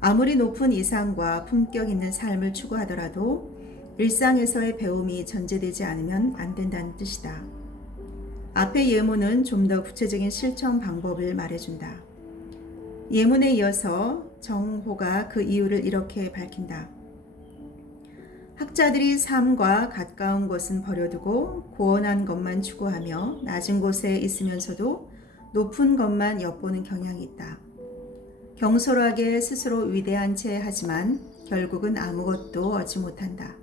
아무리 높은 이상과 품격 있는 삶을 추구하더라도 일상에서의 배움이 전제되지 않으면 안 된다는 뜻이다. 앞의 예문은 좀 더 구체적인 실천 방법을 말해준다. 예문에 이어서 정호가 그 이유를 이렇게 밝힌다. 학자들이 삶과 가까운 것은 버려두고 고원한 것만 추구하며 낮은 곳에 있으면서도 높은 것만 엿보는 경향이 있다. 경솔하게 스스로 위대한 채 하지만 결국은 아무것도 얻지 못한다.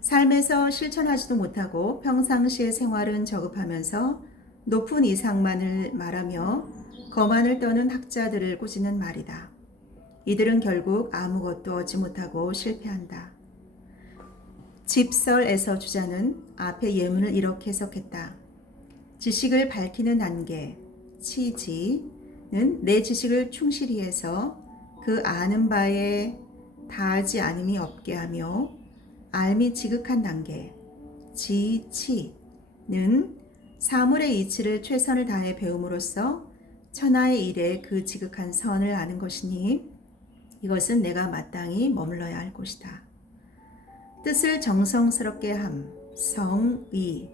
삶에서 실천하지도 못하고 평상시의 생활은 저급하면서 높은 이상만을 말하며 거만을 떠는 학자들을 꾸짖는 말이다. 이들은 결국 아무것도 얻지 못하고 실패한다. 집설에서 주자는 앞의 예문을 이렇게 해석했다. 지식을 밝히는 단계, 치지는 내 지식을 충실히 해서 그 아는 바에 다하지 않음이 없게 하며 알미 지극한 단계, 지치는 사물의 이치를 최선을 다해 배움으로써 천하의 일에 그 지극한 선을 아는 것이니 이것은 내가 마땅히 머물러야 할 곳이다. 뜻을 정성스럽게 함, 성의는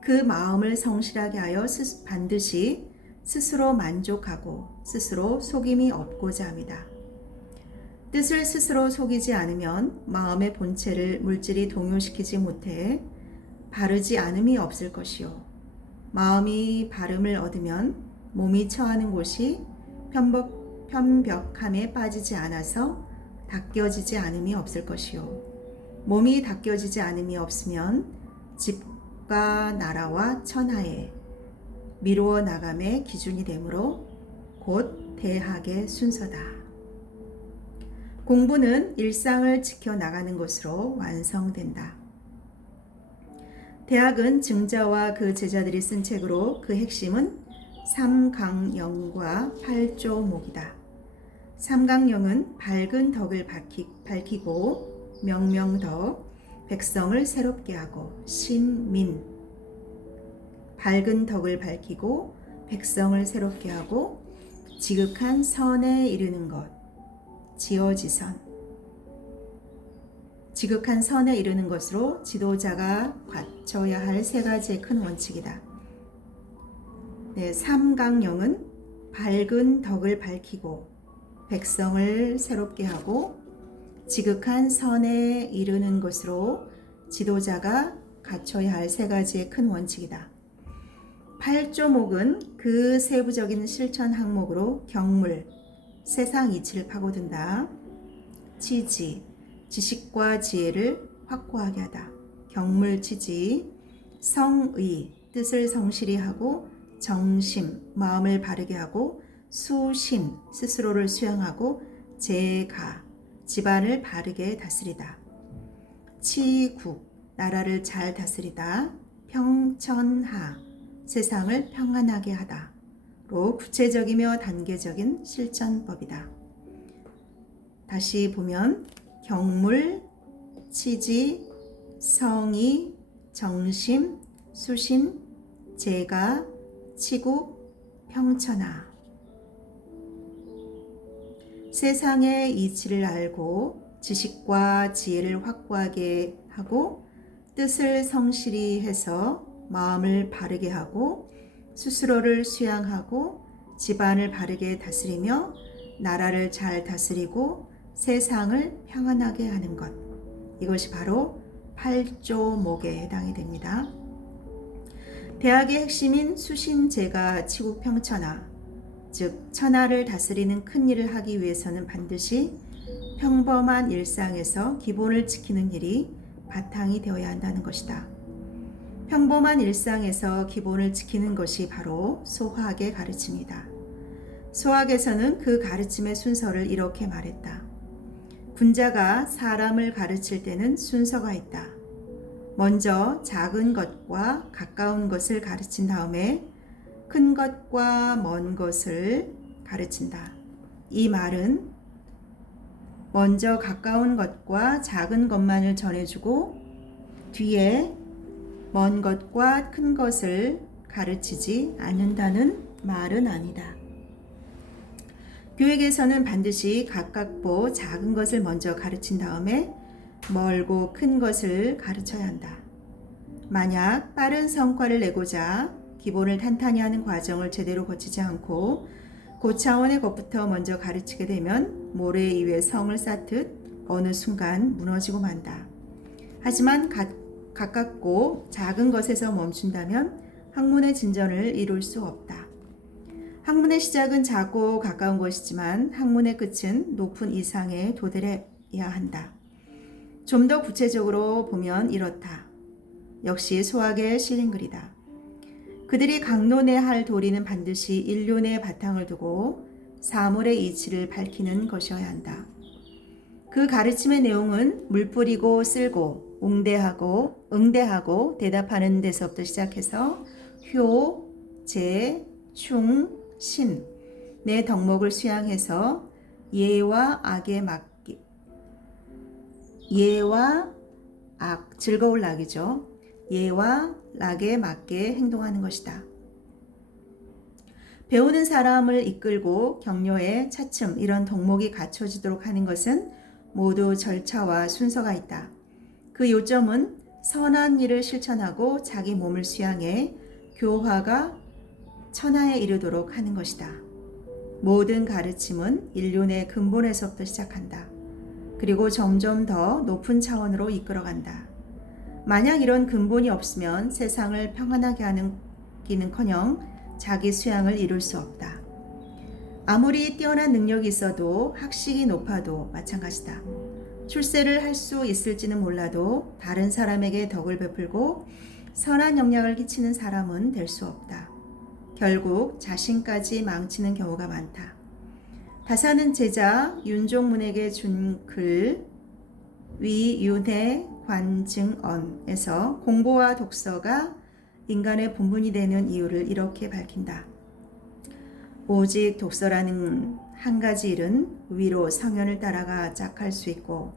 그 마음을 성실하게 하여 반드시 스스로 만족하고 스스로 속임이 없고자 합니다. 뜻을 스스로 속이지 않으면 마음의 본체를 물질이 동요시키지 못해 바르지 않음이 없을 것이요. 마음이 바름을 얻으면 몸이 처하는 곳이 편벽함에 빠지지 않아서 닦여지지 않음이 없을 것이요. 몸이 닦여지지 않음이 없으면 집과 나라와 천하에 미루어 나감의 기준이 되므로 곧 대학의 순서다. 공부는 일상을 지켜나가는 것으로 완성된다. 대학은 증자와 그 제자들이 쓴 책으로 그 핵심은 삼강령과 8조목이다. 삼강령은 밝은 덕을 밝히고 명명덕, 백성을 새롭게 하고 신민. 밝은 덕을 밝히고 백성을 새롭게 하고 지극한 선에 이르는 것, 지어지선. 지극한 선에 이르는 것으로 지도자가 갖춰야 할 세 가지의 큰 원칙이다. 네, 삼강령은 밝은 덕을 밝히고 백성을 새롭게 하고 지극한 선에 이르는 것으로 지도자가 갖춰야 할 세 가지의 큰 원칙이다. 8조목은 그 세부적인 실천 항목으로 경물, 세상 이치를 파고든다. 치지, 지식과 지혜를 확고하게 하다. 경물치지, 성의, 뜻을 성실히 하고 정심, 마음을 바르게 하고 수신, 스스로를 수양하고 제가, 집안을 바르게 다스리다. 치국, 나라를 잘 다스리다. 평천하, 세상을 평안하게 하다로 구체적이며 단계적인 실천법이다. 다시 보면 경물, 치지, 성의, 정심, 수신, 제가, 치국, 평천하. 세상의 이치를 알고 지식과 지혜를 확고하게 하고 뜻을 성실히 해서 마음을 바르게 하고 스스로를 수양하고 집안을 바르게 다스리며 나라를 잘 다스리고 세상을 평안하게 하는 것. 이것이 바로 8조목에 해당이 됩니다. 대학의 핵심인 수신제가 치국평천하, 즉 천하를 다스리는 큰 일을 하기 위해서는 반드시 평범한 일상에서 기본을 지키는 일이 바탕이 되어야 한다는 것이다. 평범한 일상에서 기본을 지키는 것이 바로 소학의 가르침이다. 소학에서는 그 가르침의 순서를 이렇게 말했다. 군자가 사람을 가르칠 때는 순서가 있다. 먼저 작은 것과 가까운 것을 가르친 다음에 큰 것과 먼 것을 가르친다. 이 말은 먼저 가까운 것과 작은 것만을 전해주고 뒤에 먼 것과 큰 것을 가르치지 않는다는 말은 아니다. 교육에서는 반드시 가깝고 작은 것을 먼저 가르친 다음에 멀고 큰 것을 가르쳐야 한다. 만약 빠른 성과를 내고자 기본을 탄탄히 하는 과정을 제대로 거치지 않고 고차원의 것부터 먼저 가르치게 되면 모래 위에 성을 쌓듯 어느 순간 무너지고 만다. 하지만 가깝고 작은 것에서 멈춘다면 학문의 진전을 이룰 수 없다. 학문의 시작은 작고 가까운 것이지만 학문의 끝은 높은 이상에 도달해야 한다. 좀 더 구체적으로 보면 이렇다. 역시 소학에 실린 글이다. 그들이 강론해야 할 도리는 반드시 인륜의 바탕을 두고 사물의 이치를 밝히는 것이어야 한다. 그 가르침의 내용은 물 뿌리고 쓸고 응대하고 대답하는 데서부터 시작해서 효, 재, 충, 신, 내 덕목을 수양해서 예와 악, 즐거울 낙이죠. 예와 낙에 맞게 행동하는 것이다. 배우는 사람을 이끌고 격려에 차츰 이런 덕목이 갖춰지도록 하는 것은 모두 절차와 순서가 있다. 그 요점은 선한 일을 실천하고 자기 몸을 수양해 교화가 천하에 이르도록 하는 것이다. 모든 가르침은 인륜의 근본에서부터 시작한다. 그리고 점점 더 높은 차원으로 이끌어간다. 만약 이런 근본이 없으면 세상을 평안하게 하는 기는커녕 자기 수양을 이룰 수 없다. 아무리 뛰어난 능력이 있어도 학식이 높아도 마찬가지다. 출세를 할 수 있을지는 몰라도 다른 사람에게 덕을 베풀고 선한 영향을 끼치는 사람은 될 수 없다. 결국 자신까지 망치는 경우가 많다. 다사는 제자 윤종문에게 준 글 위윤회 관증언에서 공부와 독서가 인간의 본분이 되는 이유를 이렇게 밝힌다. 오직 독서라는 한 가지 일은 위로 성현을 따라가 짝할 수 있고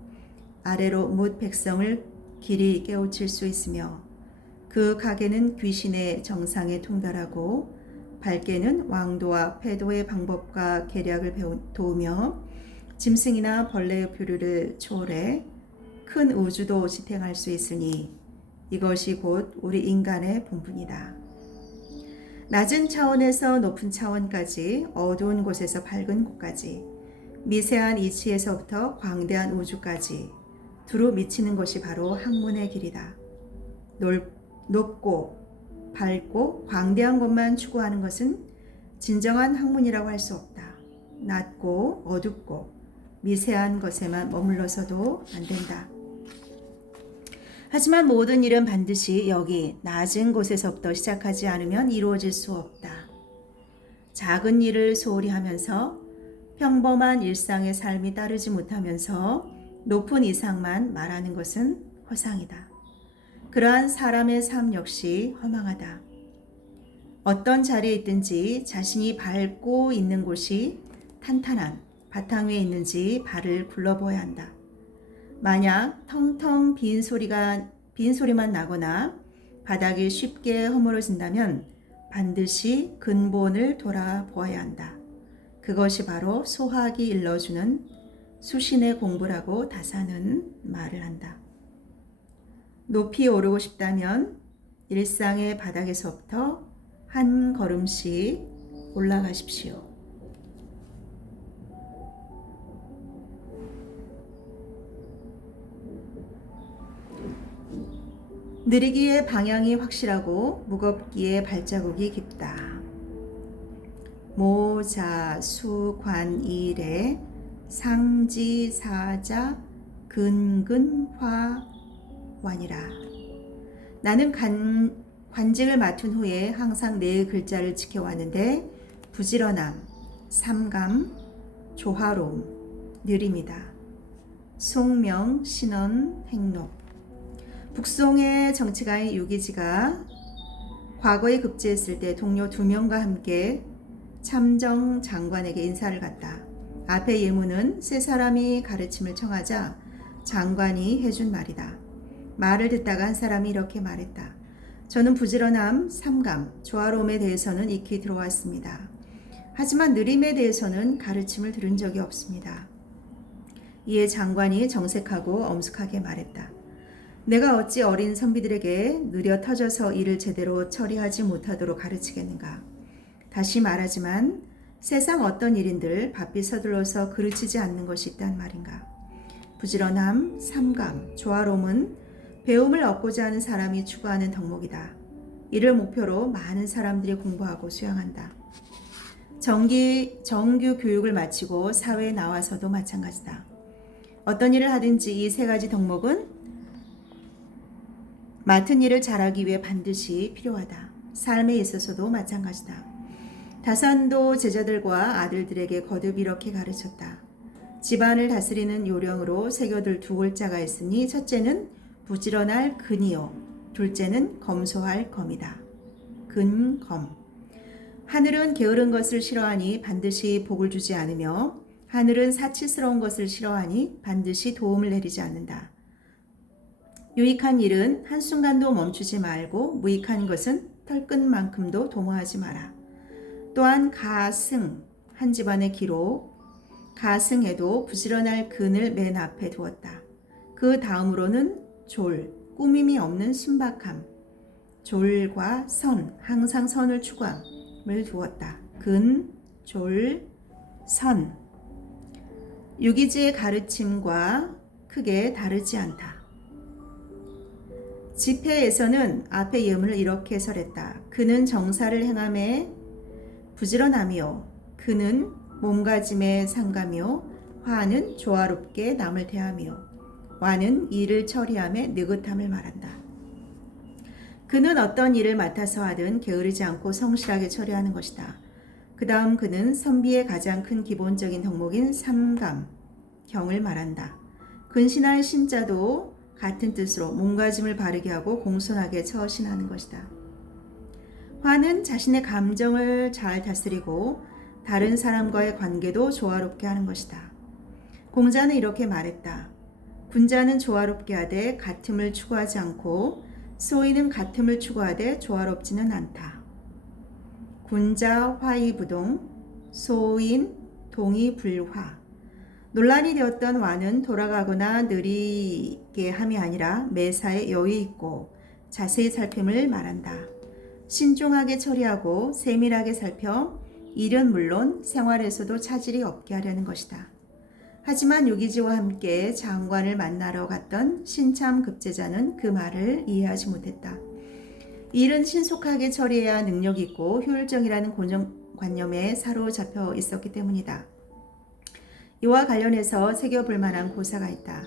아래로 뭇 백성을 길이 깨우칠 수 있으며 그 가게는 귀신의 정상에 통달하고 밝게는 왕도와 패도의 방법과 계략을 도우며 짐승이나 벌레의 부류를 초월해 큰 우주도 지탱할 수 있으니 이것이 곧 우리 인간의 본분이다. 낮은 차원에서 높은 차원까지, 어두운 곳에서 밝은 곳까지, 미세한 이치에서부터 광대한 우주까지 두루 미치는 것이 바로 학문의 길이다. 높고 밝고 광대한 것만 추구하는 것은 진정한 학문이라고 할 수 없다. 낮고 어둡고 미세한 것에만 머물러서도 안 된다. 하지만 모든 일은 반드시 여기 낮은 곳에서부터 시작하지 않으면 이루어질 수 없다. 작은 일을 소홀히 하면서 평범한 일상의 삶이 따르지 못하면서 높은 이상만 말하는 것은 허상이다. 그러한 사람의 삶 역시 허망하다. 어떤 자리에 있든지 자신이 밟고 있는 곳이 탄탄한 바탕 위에 있는지 발을 굴러보아야 한다. 만약 텅텅 빈 소리만 나거나 바닥이 쉽게 허물어진다면 반드시 근본을 돌아보아야 한다. 그것이 바로 소학이 일러주는 수신의 공부라고 다사는 말을 한다. 높이 오르고 싶다면 일상의 바닥에서부터 한 걸음씩 올라가십시오. 느리기에 방향이 확실하고 무겁기에 발자국이 깊다. 모자수관일에 상지사자 근근화완이라. 나는 관직을 맡은 후에 항상 네 글자를 지켜왔는데 부지런함, 삼감, 조화로움, 느림이다. 송명, 신원, 행록. 북송의 정치가인 유기지가 과거에 급제했을 때 동료 2명과 함께 참정 장관에게 인사를 갔다. 앞에 예문은 세 사람이 가르침을 청하자 장관이 해준 말이다. 말을 듣다가 한 사람이 이렇게 말했다. 저는 부지런함, 삼감, 조화로움에 대해서는 익히 들어왔습니다. 하지만 느림에 대해서는 가르침을 들은 적이 없습니다. 이에 장관이 정색하고 엄숙하게 말했다. 내가 어찌 어린 선비들에게 느려 터져서 일을 제대로 처리하지 못하도록 가르치겠는가. 다시 말하지만 세상 어떤 일인들 바삐 서둘러서 그르치지 않는 것이 있단 말인가. 부지런함, 삼감, 조화로움은 배움을 얻고자 하는 사람이 추구하는 덕목이다. 이를 목표로 많은 사람들이 공부하고 수양한다. 정규 교육을 마치고 사회에 나와서도 마찬가지다. 어떤 일을 하든지 이 3가지 덕목은 맡은 일을 잘하기 위해 반드시 필요하다. 삶에 있어서도 마찬가지다. 다산도 제자들과 아들들에게 거듭 이렇게 가르쳤다. 집안을 다스리는 요령으로 새겨둘 2글자가 있으니 첫째는 부지런할 근이요, 둘째는 검소할 검이다. 근검. 하늘은 게으른 것을 싫어하니 반드시 복을 주지 않으며 하늘은 사치스러운 것을 싫어하니 반드시 도움을 내리지 않는다. 유익한 일은 한순간도 멈추지 말고 무익한 것은 털끝만큼도 도모하지 마라. 또한 가승, 한 집안의 기록, 가승에도 부지런할 근을 맨 앞에 두었다. 그 다음으로는 졸, 꾸밈이 없는 순박함, 졸과 선, 항상 선을 추구함을 두었다. 근, 졸, 선. 유기지의 가르침과 크게 다르지 않다. 집회에서는 앞의 예문을 이렇게 설했다. 그는 정사를 행함에 부지런하며 그는 몸가짐에 상가며 화는 조화롭게 남을 대하며 와는 일을 처리함에 느긋함을 말한다. 그는 어떤 일을 맡아서 하든 게으르지 않고 성실하게 처리하는 것이다. 그 다음 그는 선비의 가장 큰 기본적인 덕목인 삼감, 경을 말한다. 근신할 신자도 같은 뜻으로 몸가짐을 바르게 하고 공손하게 처신하는 것이다. 화는 자신의 감정을 잘 다스리고 다른 사람과의 관계도 조화롭게 하는 것이다. 공자는 이렇게 말했다. 군자는 조화롭게 하되 같음을 추구하지 않고 소인은 같음을 추구하되 조화롭지는 않다. 군자 화이부동, 소인 동의불화. 논란이 되었던 와는 돌아가거나 느리게 함이 아니라 매사에 여유 있고 자세히 살핌을 말한다. 신중하게 처리하고 세밀하게 살펴 일은 물론 생활에서도 차질이 없게 하려는 것이다. 하지만 유기지와 함께 장관을 만나러 갔던 신참 급제자는 그 말을 이해하지 못했다. 일은 신속하게 처리해야 능력 있고 효율적이라는 고정관념에 사로잡혀 있었기 때문이다. 이와 관련해서 새겨볼 만한 고사가 있다.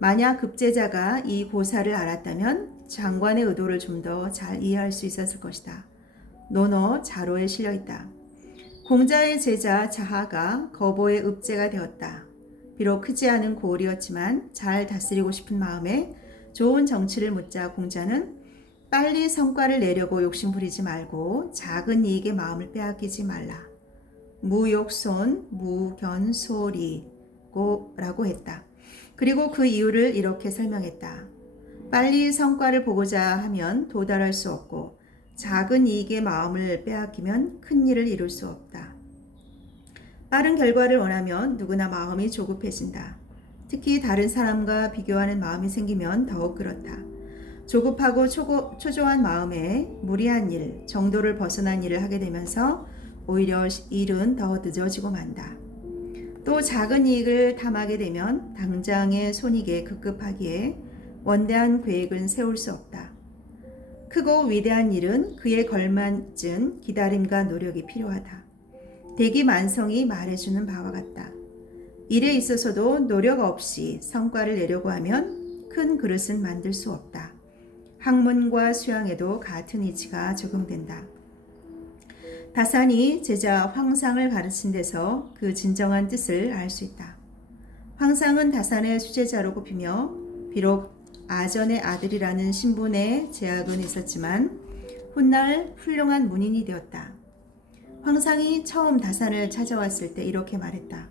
만약 급제자가 이 고사를 알았다면 장관의 의도를 좀 더 잘 이해할 수 있었을 것이다. 논어 자로에 실려 있다. 공자의 제자 자하가 거보의 읍제가 되었다. 비록 크지 않은 고을이었지만 잘 다스리고 싶은 마음에 좋은 정치를 묻자 공자는 빨리 성과를 내려고 욕심부리지 말고 작은 이익의 마음을 빼앗기지 말라. 무욕손 무견소리라고 했다. 그리고 그 이유를 이렇게 설명했다. 빨리 성과를 보고자 하면 도달할 수 없고 작은 이익의 마음을 빼앗기면 큰 일을 이룰 수 없다. 빠른 결과를 원하면 누구나 마음이 조급해진다. 특히 다른 사람과 비교하는 마음이 생기면 더욱 그렇다. 조급하고 초조한 마음에 무리한 일, 정도를 벗어난 일을 하게 되면서 오히려 일은 더 늦어지고 만다. 또 작은 이익을 탐하게 되면 당장의 손익에 급급하기에 원대한 계획은 세울 수 없다. 크고 위대한 일은 그에 걸맞은 기다림과 노력이 필요하다. 대기만성이 말해주는 바와 같다. 일에 있어서도 노력 없이 성과를 내려고 하면 큰 그릇은 만들 수 없다. 학문과 수양에도 같은 이치가 적용된다. 다산이 제자 황상을 가르친 데서 그 진정한 뜻을 알 수 있다. 황상은 다산의 수제자로 꼽히며 비록 아전의 아들이라는 신분의 제약은 있었지만 훗날 훌륭한 문인이 되었다. 황상이 처음 다산을 찾아왔을 때 이렇게 말했다.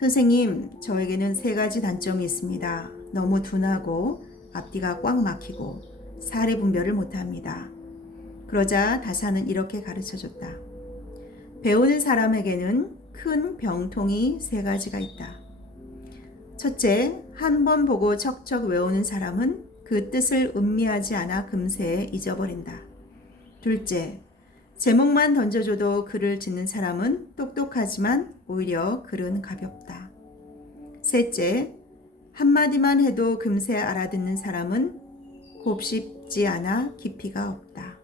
선생님, 저에게는 3가지 단점이 있습니다. 너무 둔하고 앞뒤가 꽉 막히고 사례 분별을 못합니다. 그러자 다산은 이렇게 가르쳐줬다. 배우는 사람에게는 큰 병통이 3가지가 있다. 첫째, 한 번 보고 척척 외우는 사람은 그 뜻을 음미하지 않아 금세 잊어버린다. 둘째, 제목만 던져줘도 글을 짓는 사람은 똑똑하지만 오히려 글은 가볍다. 셋째, 한마디만 해도 금세 알아듣는 사람은 곱씹지 않아 깊이가 없다.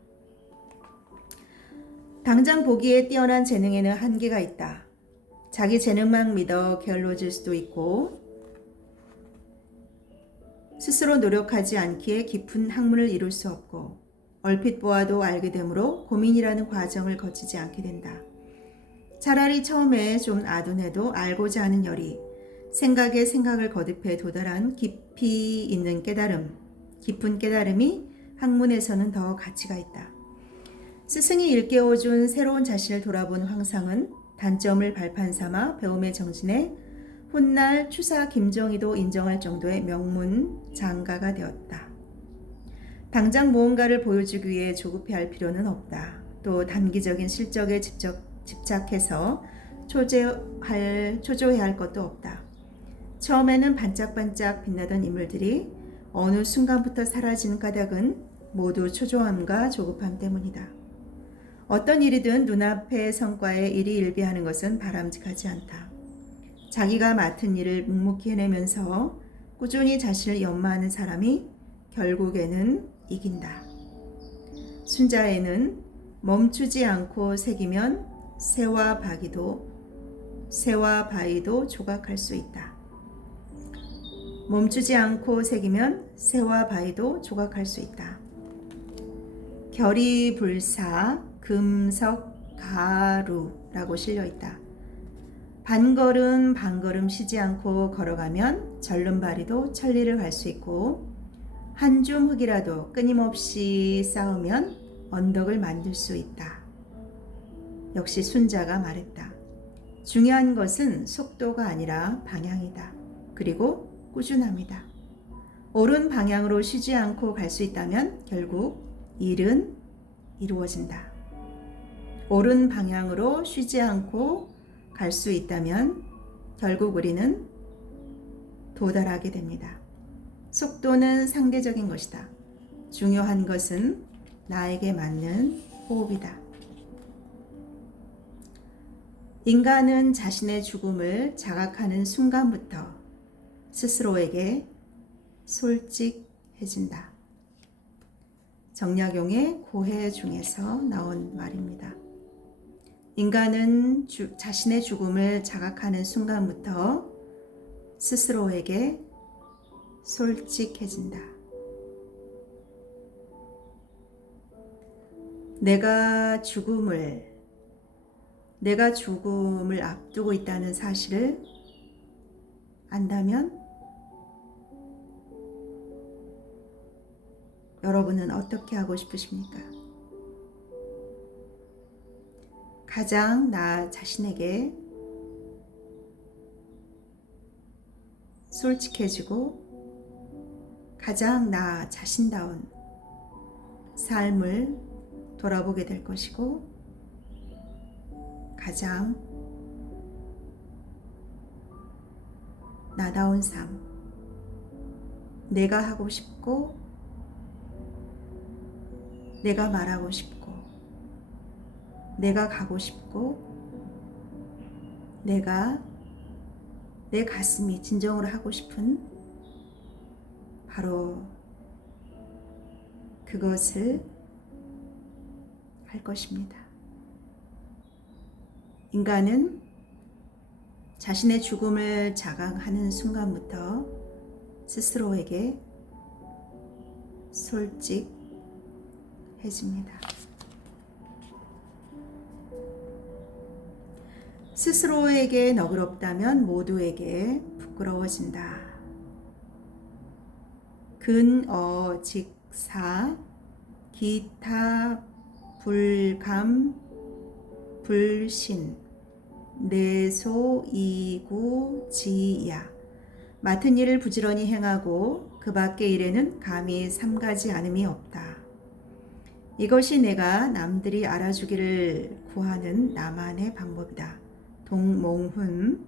당장 보기에 뛰어난 재능에는 한계가 있다. 자기 재능만 믿어 게을러질 수도 있고 스스로 노력하지 않기에 깊은 학문을 이룰 수 없고 얼핏 보아도 알게 되므로 고민이라는 과정을 거치지 않게 된다. 차라리 처음에 좀 아둔해도 알고자 하는 열이 생각에 생각을 거듭해 도달한 깊이 있는 깨달음, 깊은 깨달음이 학문에서는 더 가치가 있다. 스승이 일깨워준 새로운 자신을 돌아본 황상은 단점을 발판 삼아 배움의 정신에 훗날 추사 김정희도 인정할 정도의 명문 장가가 되었다. 당장 무언가를 보여주기 위해 조급해할 필요는 없다. 또 단기적인 실적에 집착해서 초조해야 할 것도 없다. 처음에는 반짝반짝 빛나던 인물들이 어느 순간부터 사라지는 까닭은 모두 초조함과 조급함 때문이다. 어떤 일이든 눈앞의 성과에 일희일비하는 것은 바람직하지 않다. 자기가 맡은 일을 묵묵히 해내면서 꾸준히 자신을 연마하는 사람이 결국에는 이긴다. 순자에는 멈추지 않고 새기면 새와 바위도 조각할 수 있다. 멈추지 않고 새기면 새와 바위도 조각할 수 있다. 결의불사 금석가루라고 실려있다. 반걸음 쉬지 않고 걸어가면 절름발이도 천리를 갈 수 있고 한 줌 흙이라도 끊임없이 쌓으면 언덕을 만들 수 있다. 역시 순자가 말했다. 중요한 것은 속도가 아니라 방향이다. 그리고 꾸준함이다. 옳은 방향으로 쉬지 않고 갈 수 있다면 결국 일은 이루어진다. 옳은 방향으로 쉬지 않고 갈 수 있다면 결국 우리는 도달하게 됩니다. 속도는 상대적인 것이다. 중요한 것은 나에게 맞는 호흡이다. 인간은 자신의 죽음을 자각하는 순간부터 스스로에게 솔직해진다. 정약용의 고해 중에서 나온 말입니다. 인간은 자신의 죽음을 자각하는 순간부터 스스로에게 솔직해진다. 내가 죽음을 앞두고 있다는 사실을 안다면 여러분은 어떻게 하고 싶으십니까? 가장 나 자신에게 솔직해지고 가장 나 자신다운 삶을 돌아보게 될 것이고 가장 나다운 삶, 내가 하고 싶고 내가 말하고 싶고 내가 가고 싶고 내가 내 가슴이 진정으로 하고 싶은 바로 그것을 할 것입니다. 인간은 자신의 죽음을 자각하는 순간부터 스스로에게 솔직해집니다. 스스로에게 너그럽다면 모두에게 부끄러워진다. 근어직사 기타 불감 불신 내소이구지야. 맡은 일을 부지런히 행하고 그 밖의 일에는 감히 삼가지 않음이 없다. 이것이 내가 남들이 알아주기를 구하는 나만의 방법이다. 동몽훈.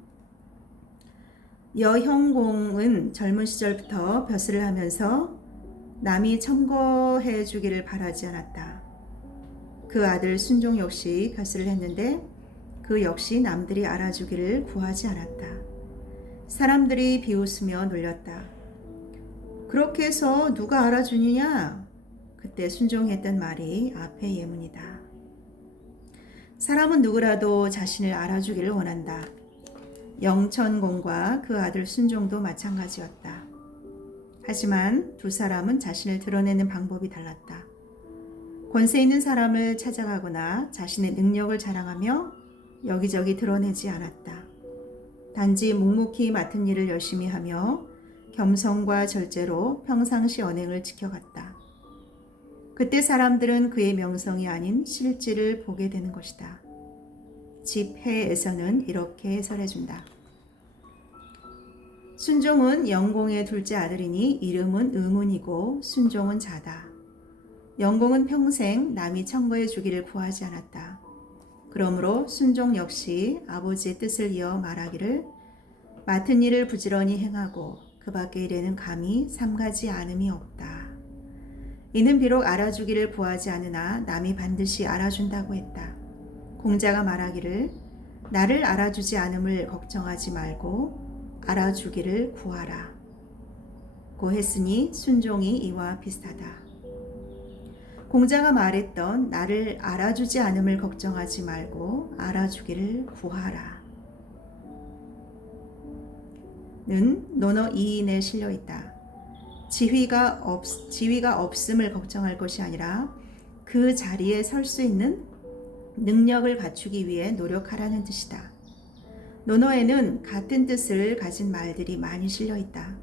여형공은 젊은 시절부터 벼슬을 하면서 남이 첨거해 주기를 바라지 않았다. 그 아들 순종 역시 벼슬을 했는데 그 역시 남들이 알아주기를 구하지 않았다. 사람들이 비웃으며 놀렸다. 그렇게 해서 누가 알아주느냐? 그때 순종했던 말이 앞의 예문이다. 사람은 누구라도 자신을 알아주기를 원한다. 영천공과 그 아들 순종도 마찬가지였다. 하지만 두 사람은 자신을 드러내는 방법이 달랐다. 권세 있는 사람을 찾아가거나 자신의 능력을 자랑하며 여기저기 드러내지 않았다. 단지 묵묵히 맡은 일을 열심히 하며 겸손과 절제로 평상시 언행을 지켜갔다. 그때 사람들은 그의 명성이 아닌 실질을 보게 되는 것이다. 집해에서는 이렇게 해설해준다. 순종은 영공의 둘째 아들이니 이름은 의문이고 순종은 자다. 영공은 평생 남이 첨거해 주기를 구하지 않았다. 그러므로 순종 역시 아버지의 뜻을 이어 말하기를 맡은 일을 부지런히 행하고 그 밖의 일에는 감히 삼가지 않음이 없다. 이는 비록 알아주기를 구하지 않으나 남이 반드시 알아준다고 했다. 공자가 말하기를 나를 알아주지 않음을 걱정하지 말고 알아주기를 구하라. 고 했으니 순종이 이와 비슷하다. 공자가 말했던 나를 알아주지 않음을 걱정하지 말고 알아주기를 구하라 는 논어 2인에 실려 있다. 지위가 없음을 걱정할 것이 아니라 그 자리에 설 수 있는 능력을 갖추기 위해 노력하라는 뜻이다. 논어에는 같은 뜻을 가진 말들이 많이 실려 있다.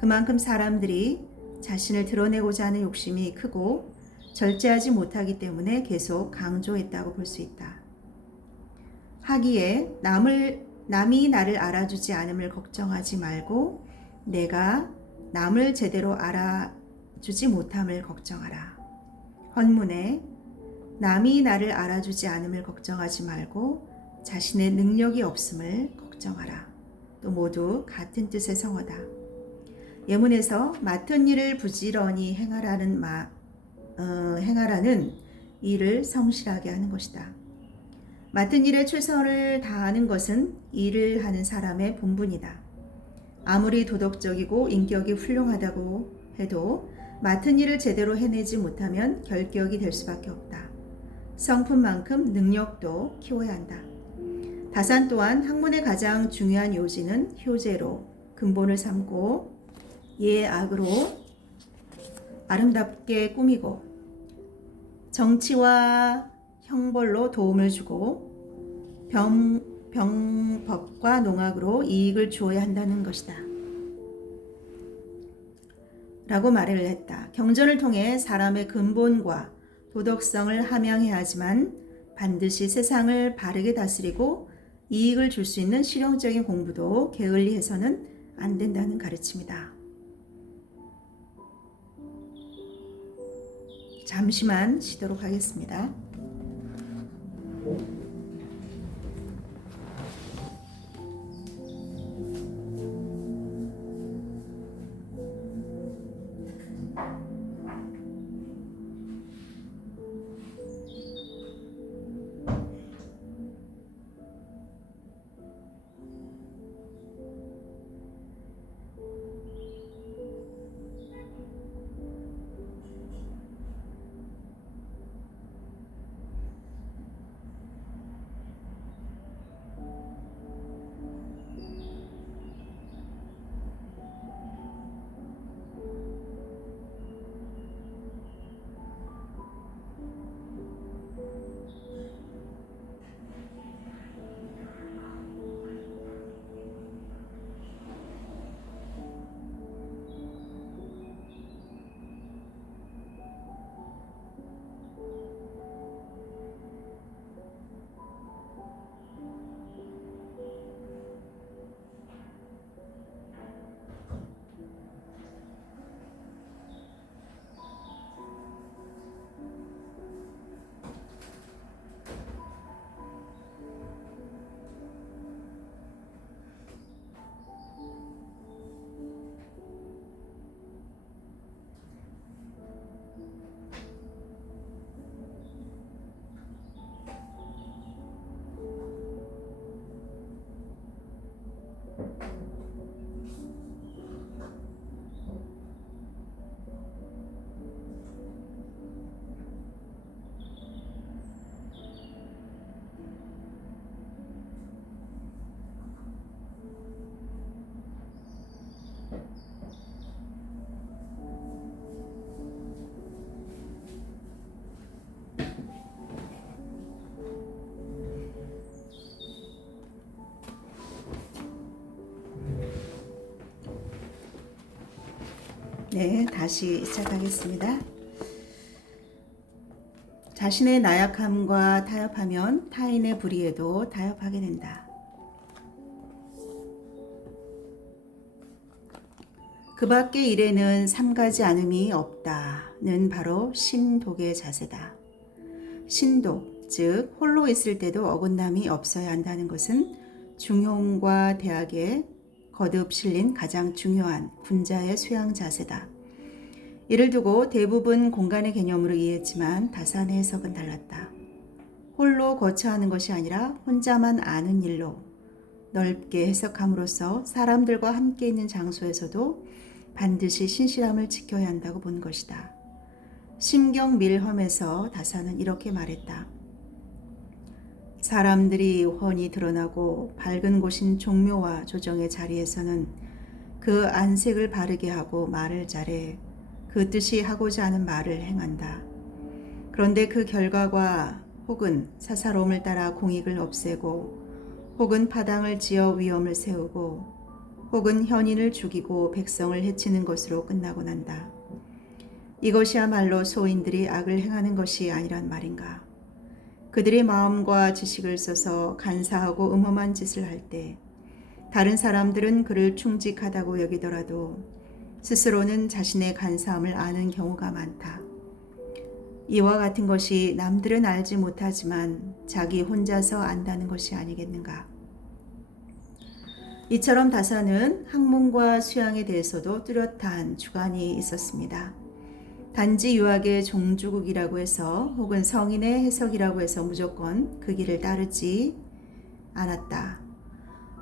그만큼 사람들이 자신을 드러내고자 하는 욕심이 크고 절제하지 못하기 때문에 계속 강조했다고 볼 수 있다. 하기에 남이 나를 알아주지 않음을 걱정하지 말고 내가 남을 제대로 알아주지 못함을 걱정하라. 헌문에 남이 나를 알아주지 않음을 걱정하지 말고 자신의 능력이 없음을 걱정하라. 또 모두 같은 뜻의 성어다. 예문에서 맡은 일을 부지런히 행하라는 일을 성실하게 하는 것이다. 맡은 일에 최선을 다하는 것은 일을 하는 사람의 본분이다. 아무리 도덕적이고 인격이 훌륭하다고 해도 맡은 일을 제대로 해내지 못하면 결격이 될 수밖에 없다. 성품만큼 능력도 키워야 한다. 다산 또한 학문의 가장 중요한 요지는 효제로 근본을 삼고 예악으로 아름답게 꾸미고 정치와 형벌로 도움을 주고 병법과 농학으로 이익을 주어야 한다는 것이다. 라고 말을 했다. 경전을 통해 사람의 근본과 도덕성을 함양해야 하지만 반드시 세상을 바르게 다스리고 이익을 줄 수 있는 실용적인 공부도 게을리 해서는 안 된다는 가르침이다. 잠시만 쉬도록 하겠습니다. 네, 다시 시작하겠습니다. 자신의 나약함과 타협하면 타인의 불의에도 타협하게 된다. 그 밖의 일에는 삼가지 않음이 없다는 바로 신독의 자세다. 신독, 즉 홀로 있을 때도 어긋남이 없어야 한다는 것은 중용과 대학에 거듭 실린 가장 중요한 군자의 수양 자세다. 이를 두고 대부분 공간의 개념으로 이해했지만 다산의 해석은 달랐다. 홀로 거처하는 것이 아니라 혼자만 아는 일로 넓게 해석함으로써 사람들과 함께 있는 장소에서도 반드시 신실함을 지켜야 한다고 본 것이다. 심경 밀험에서 다사는 이렇게 말했다. 사람들이 훤히 드러나고 밝은 곳인 종묘와 조정의 자리에서는 그 안색을 바르게 하고 말을 잘해 그 뜻이 하고자 하는 말을 행한다. 그런데 그 결과가 혹은 사사로움을 따라 공익을 없애고 혹은 파당을 지어 위험을 세우고 혹은 현인을 죽이고 백성을 해치는 것으로 끝나고 난다. 이것이야말로 소인들이 악을 행하는 것이 아니란 말인가. 그들이 마음과 지식을 써서 간사하고 음험한 짓을 할 때 다른 사람들은 그를 충직하다고 여기더라도 스스로는 자신의 간사함을 아는 경우가 많다. 이와 같은 것이 남들은 알지 못하지만 자기 혼자서 안다는 것이 아니겠는가. 이처럼 다사는 학문과 수양에 대해서도 뚜렷한 주관이 있었습니다. 단지 유학의 종주국이라고 해서 혹은 성인의 해석이라고 해서 무조건 그 길을 따르지 않았다.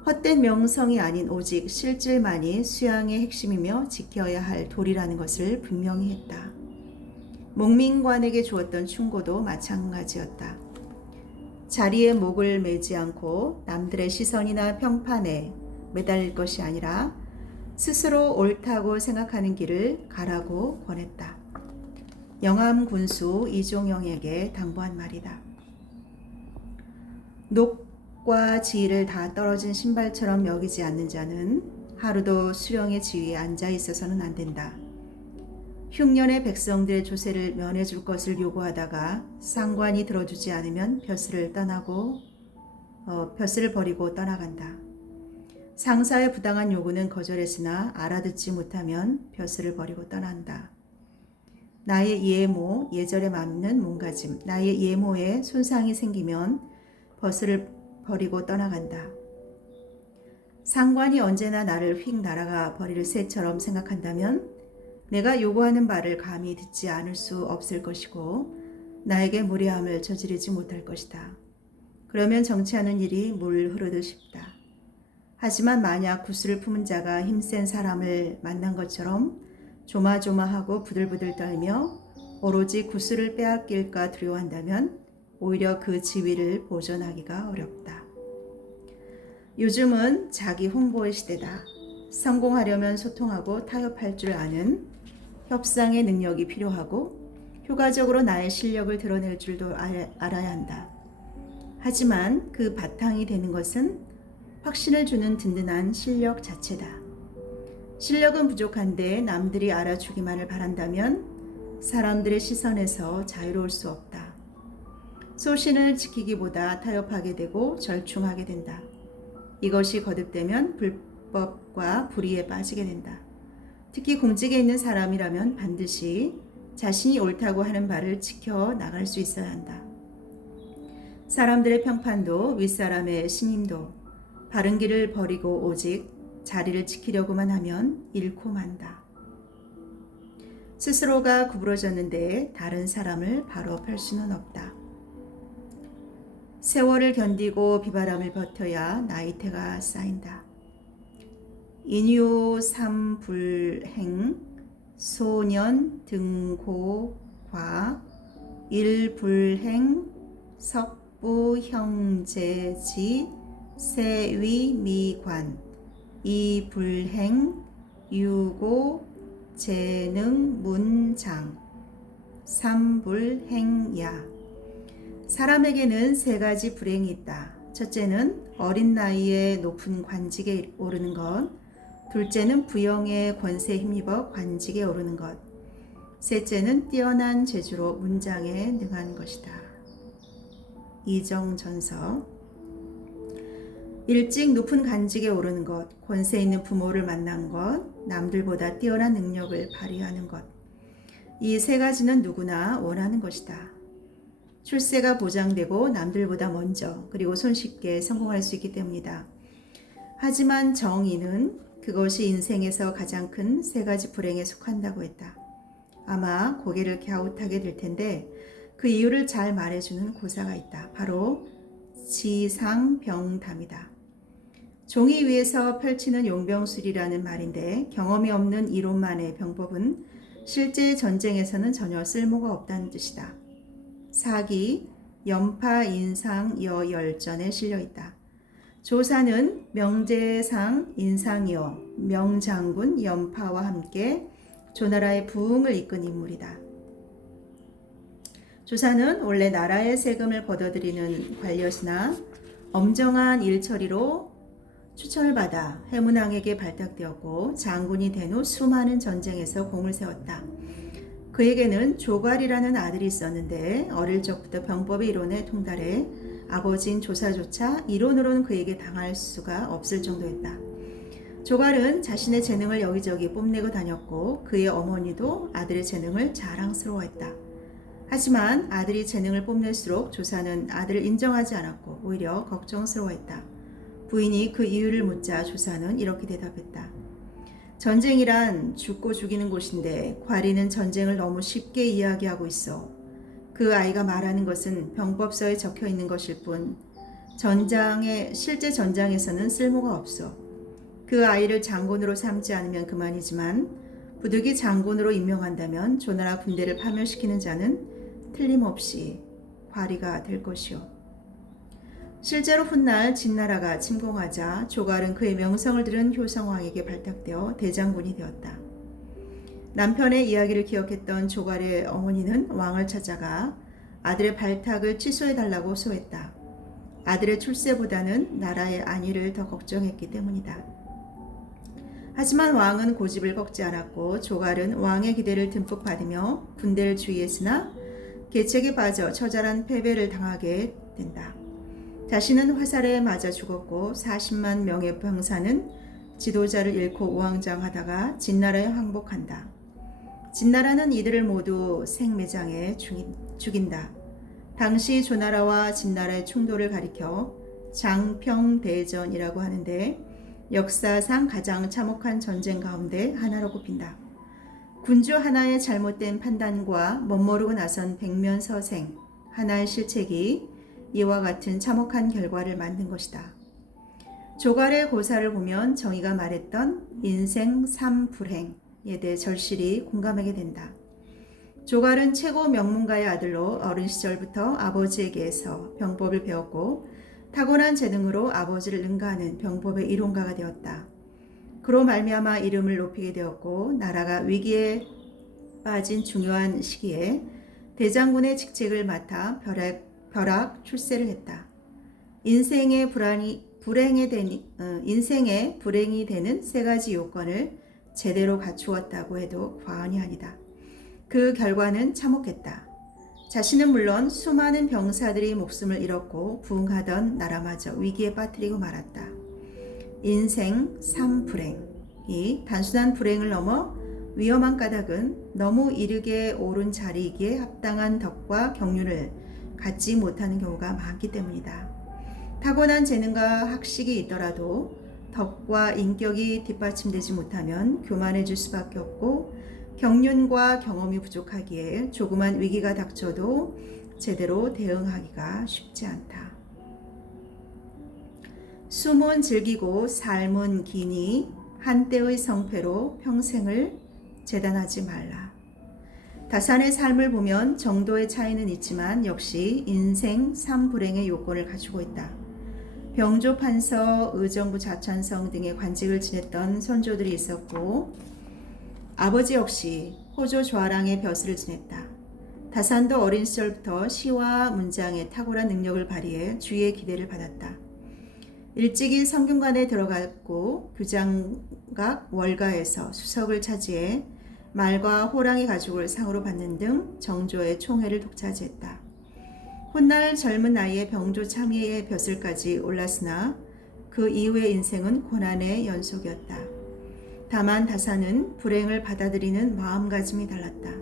헛된 명성이 아닌 오직 실질만이 수양의 핵심이며 지켜야 할 도리라는 것을 분명히 했다. 목민관에게 주었던 충고도 마찬가지였다. 자리에 목을 매지 않고 남들의 시선이나 평판에 매달릴 것이 아니라 스스로 옳다고 생각하는 길을 가라고 권했다. 영암 군수 이종영에게 당부한 말이다. 녹과 지위를 다 떨어진 신발처럼 여기지 않는 자는 하루도 수령의 지위에 앉아 있어서는 안 된다. 흉년의 백성들의 조세를 면해줄 것을 요구하다가 상관이 들어주지 않으면 벼슬을 버리고 떠나간다. 상사의 부당한 요구는 거절했으나 알아듣지 못하면 벼슬을 버리고 떠난다. 나의 예모, 예절에 맞는 몸가짐, 나의 예모에 손상이 생기면 벼슬을 버리고 떠나간다. 상관이 언제나 나를 휙 날아가 버릴 새처럼 생각한다면 내가 요구하는 바를 감히 듣지 않을 수 없을 것이고 나에게 무례함을 저지르지 못할 것이다. 그러면 정치하는 일이 물 흐르듯 쉽다. 하지만 만약 구슬을 품은 자가 힘센 사람을 만난 것처럼 조마조마하고 부들부들 떨며 오로지 구슬을 빼앗길까 두려워한다면 오히려 그 지위를 보존하기가 어렵다. 요즘은 자기 홍보의 시대다. 성공하려면 소통하고 타협할 줄 아는 협상의 능력이 필요하고 효과적으로 나의 실력을 드러낼 줄도 알아야 한다. 하지만 그 바탕이 되는 것은 확신을 주는 든든한 실력 자체다. 실력은 부족한데 남들이 알아주기만을 바란다면 사람들의 시선에서 자유로울 수 없다. 소신을 지키기보다 타협하게 되고 절충하게 된다. 이것이 거듭되면 불법과 불의에 빠지게 된다. 특히 공직에 있는 사람이라면 반드시 자신이 옳다고 하는 바를 지켜 나갈 수 있어야 한다. 사람들의 평판도 윗사람의 신임도 바른 길을 버리고 오직 자리를 지키려고만 하면 잃고 만다. 스스로가 구부러졌는데 다른 사람을 바로 펼 수는 없다. 세월을 견디고 비바람을 버텨야 나이테가 쌓인다. 인유삼불행 소년 등고과 일불행 석부형제지 세위미관 이불행 유고 재능문장 삼불행야. 사람에게는 세 가지 불행이 있다. 첫째는 어린 나이에 높은 관직에 오르는 것, 둘째는 부영의 권세에 힘입어 관직에 오르는 것, 셋째는 뛰어난 재주로 문장에 능한 것이다. 이정전서. 일찍 높은 관직에 오르는 것, 권세 있는 부모를 만난 것, 남들보다 뛰어난 능력을 발휘하는 것, 이 세 가지는 누구나 원하는 것이다. 출세가 보장되고 남들보다 먼저 그리고 손쉽게 성공할 수 있기 때문이다. 하지만 정의는 그것이 인생에서 가장 큰 세 가지 불행에 속한다고 했다. 아마 고개를 갸웃하게 될 텐데 그 이유를 잘 말해주는 고사가 있다. 바로 지상병담이다. 종이 위에서 펼치는 용병술이라는 말인데 경험이 없는 이론만의 병법은 실제 전쟁에서는 전혀 쓸모가 없다는 뜻이다. 사기, 연파, 인상, 여열전에 실려 있다. 조사는 명제상, 인상이요, 명장군, 연파와 함께 조나라의 부흥을 이끈 인물이다. 조사는 원래 나라의 세금을 걷어들이는 관료시나 엄정한 일처리로 추천을 받아 해문왕에게 발탁되었고 장군이 된 후 수많은 전쟁에서 공을 세웠다. 그에게는 조괄이라는 아들이 있었는데 어릴 적부터 병법의 이론에 통달해 아버지인 조사조차 이론으로는 그에게 당할 수가 없을 정도였다. 조괄은 자신의 재능을 여기저기 뽐내고 다녔고 그의 어머니도 아들의 재능을 자랑스러워했다. 하지만 아들이 재능을 뽐낼수록 조사는 아들을 인정하지 않았고 오히려 걱정스러워했다. 부인이 그 이유를 묻자 조사는 이렇게 대답했다. 전쟁이란 죽고 죽이는 곳인데 관리는 전쟁을 너무 쉽게 이야기하고 있어. 그 아이가 말하는 것은 병법서에 적혀 있는 것일 뿐 실제 전장에서는 쓸모가 없어. 그 아이를 장군으로 삼지 않으면 그만이지만 부득이 장군으로 임명한다면 조나라 군대를 파멸시키는 자는 틀림없이 관리가 될 것이오. 실제로 훗날 진나라가 침공하자 조괄은 그의 명성을 들은 효성왕에게 발탁되어 대장군이 되었다. 남편의 이야기를 기억했던 조괄의 어머니는 왕을 찾아가 아들의 발탁을 취소해달라고 호소했다. 아들의 출세보다는 나라의 안위를 더 걱정했기 때문이다. 하지만 왕은 고집을 꺾지 않았고 조괄은 왕의 기대를 듬뿍 받으며 군대를 주의했으나 계책에 빠져 처절한 패배를 당하게 된다. 자신은 화살에 맞아 죽었고 40만 명의 병사는 지도자를 잃고 우왕좌왕하다가 진나라에 항복한다. 진나라는 이들을 모두 생매장에 죽인다. 당시 조나라와 진나라의 충돌을 가리켜 장평대전이라고 하는데 역사상 가장 참혹한 전쟁 가운데 하나로 꼽힌다. 군주 하나의 잘못된 판단과 멋모르고 나선 백면서생 하나의 실책이 이와 같은 참혹한 결과를 만든 것이다. 조괄의 고사를 보면 정의가 말했던 인생 삼불행에 대해 절실히 공감하게 된다. 조괄은 최고 명문가의 아들로 어린 시절부터 아버지에게서 병법을 배웠고 타고난 재능으로 아버지를 능가하는 병법의 이론가가 되었다. 그로 말미암아 이름을 높이게 되었고 나라가 위기에 빠진 중요한 시기에 대장군의 직책을 맡아 벼락 출세를 했다. 인생의 불행이 되는 세 가지 요건을 제대로 갖추었다고 해도 과언이 아니다. 그 결과는 참혹했다. 자신은 물론 수많은 병사들이 목숨을 잃었고 부흥하던 나라마저 위기에 빠뜨리고 말았다. 인생 삼불행이 단순한 불행을 넘어 위험한 까닭은 너무 이르게 오른 자리이기에 합당한 덕과 경륜을 갖지 못하는 경우가 많기 때문이다. 타고난 재능과 학식이 있더라도 덕과 인격이 뒷받침되지 못하면 교만해질 수밖에 없고 경륜과 경험이 부족하기에 조그만 위기가 닥쳐도 제대로 대응하기가 쉽지 않다. 숨은 즐기고 삶은 기니 한때의 성패로 평생을 재단하지 말라. 다산의 삶을 보면 정도의 차이는 있지만 역시 인생 삼불행의 요건을 갖추고 있다. 병조 판서, 의정부 자찬성 등의 관직을 지냈던 선조들이 있었고 아버지 역시 호조 좌랑의 벼슬을 지냈다. 다산도 어린 시절부터 시와 문장에 탁월한 능력을 발휘해 주위의 기대를 받았다. 일찍이 성균관에 들어갔고 규장각 월가에서 수석을 차지해 말과 호랑이 가죽을 상으로 받는 등 정조의 총회를 독차지했다. 훗날 젊은 나이에 병조 참의의 벼슬까지 올랐으나 그 이후의 인생은 고난의 연속이었다. 다만 다산은 불행을 받아들이는 마음가짐이 달랐다.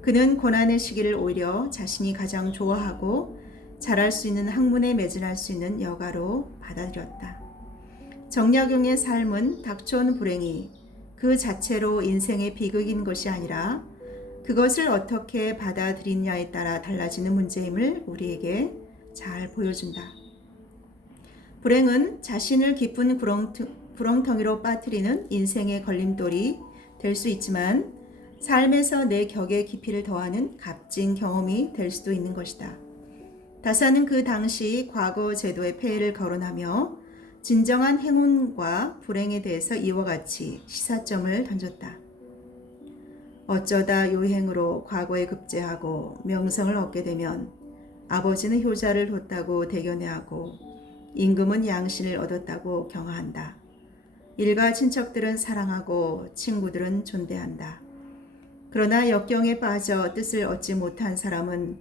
그는 고난의 시기를 오히려 자신이 가장 좋아하고 잘할 수 있는 학문에 매진할 수 있는 여가로 받아들였다. 정약용의 삶은 닥쳐온 불행이 그 자체로 인생의 비극인 것이 아니라 그것을 어떻게 받아들이냐에 따라 달라지는 문제임을 우리에게 잘 보여준다. 불행은 자신을 깊은 구렁텅이로 빠뜨리는 인생의 걸림돌이 될 수 있지만 삶에서 내 격의 깊이를 더하는 값진 경험이 될 수도 있는 것이다. 다사는 그 당시 과거 제도의 폐해를 거론하며 진정한 행운과 불행에 대해서 이와 같이 시사점을 던졌다. 어쩌다 요행으로 과거에 급제하고 명성을 얻게 되면 아버지는 효자를 뒀다고 대견해하고 임금은 양신을 얻었다고 경화한다. 일가 친척들은 사랑하고 친구들은 존대한다. 그러나 역경에 빠져 뜻을 얻지 못한 사람은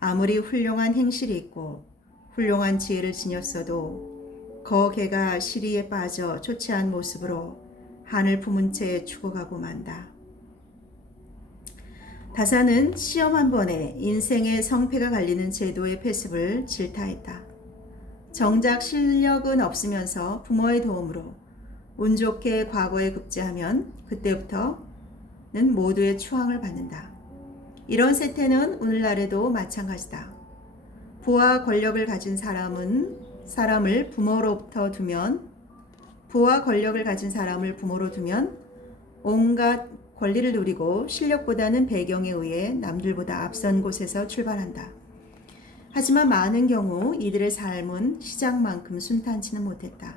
아무리 훌륭한 행실이 있고 훌륭한 지혜를 지녔어도 거개가 시리에 빠져 초췌한 모습으로 한을 품은 채 죽어가고 만다. 다사는 시험 한 번에 인생의 성패가 갈리는 제도의 패습을 질타했다. 정작 실력은 없으면서 부모의 도움으로 운 좋게 과거에 급제하면 그때부터는 모두의 추앙을 받는다. 이런 세태는 오늘날에도 마찬가지다. 부와 권력을 가진 사람을 부모로 두면 온갖 권리를 누리고 실력보다는 배경에 의해 남들보다 앞선 곳에서 출발한다. 하지만 많은 경우 이들의 삶은 시작만큼 순탄치는 못했다.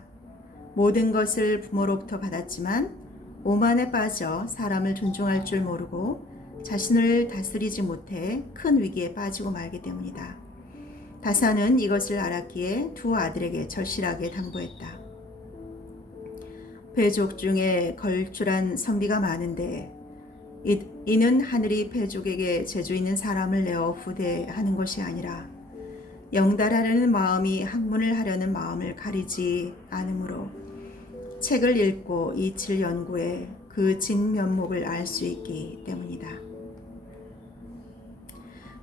모든 것을 부모로부터 받았지만 오만에 빠져 사람을 존중할 줄 모르고 자신을 다스리지 못해 큰 위기에 빠지고 말기 때문이다. 다사는 이것을 알았기에 두 아들에게 절실하게 당부했다. 배족 중에 걸출한 선비가 많은데 이는 하늘이 배족에게 재주 있는 사람을 내어 후대하는 것이 아니라 영달하려는 마음이 학문을 하려는 마음을 가리지 않으므로 책을 읽고 이치를 연구해 그 진면목을 알 수 있기 때문이다.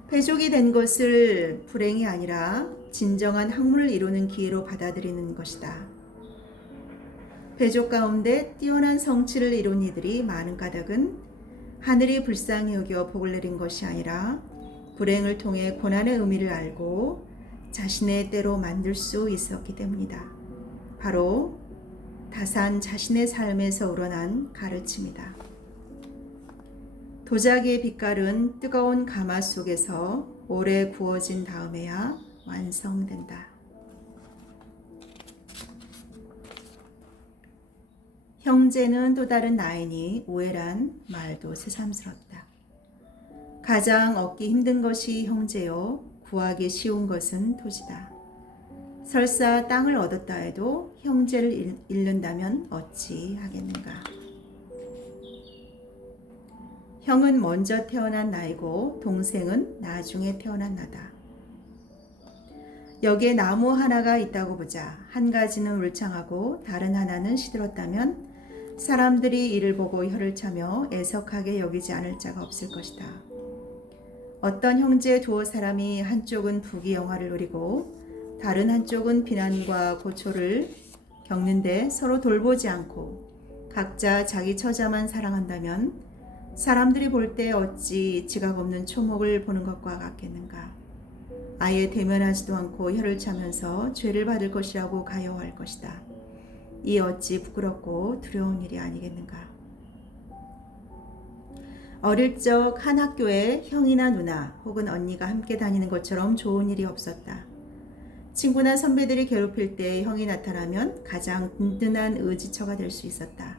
배족이 된 것을 불행이 아니라 진정한 학문을 이루는 기회로 받아들이는 것이다. 배족 가운데 뛰어난 성취를 이룬 이들이 많은 까닭은 하늘이 불쌍히 여겨 복을 내린 것이 아니라 불행을 통해 고난의 의미를 알고 자신의 때로 만들 수 있었기 때문이다. 바로 다산 자신의 삶에서 우러난 가르침이다. 도자기의 빛깔은 뜨거운 가마 속에서 오래 구워진 다음에야 완성된다. 형제는 또 다른 나이니 오해란 말도 새삼스럽다. 가장 얻기 힘든 것이 형제요 구하기 쉬운 것은 토지다. 설사 땅을 얻었다 해도 형제를 잃는다면 어찌 하겠는가. 형은 먼저 태어난 나이고 동생은 나중에 태어난 나다. 여기에 나무 하나가 있다고 보자. 한 가지는 울창하고 다른 하나는 시들었다면 사람들이 이를 보고 혀를 차며 애석하게 여기지 않을 자가 없을 것이다. 어떤 형제 두어 사람이 한쪽은 부귀영화를 누리고 다른 한쪽은 비난과 고초를 겪는데 서로 돌보지 않고 각자 자기 처자만 사랑한다면 사람들이 볼 때 어찌 지각 없는 초목을 보는 것과 같겠는가. 아예 대면하지도 않고 혀를 차면서 죄를 받을 것이라고 가여워할 것이다. 이 어찌 부끄럽고 두려운 일이 아니겠는가. 어릴 적 한 학교에 형이나 누나 혹은 언니가 함께 다니는 것처럼 좋은 일이 없었다. 친구나 선배들이 괴롭힐 때 형이 나타나면 가장 든든한 의지처가 될 수 있었다.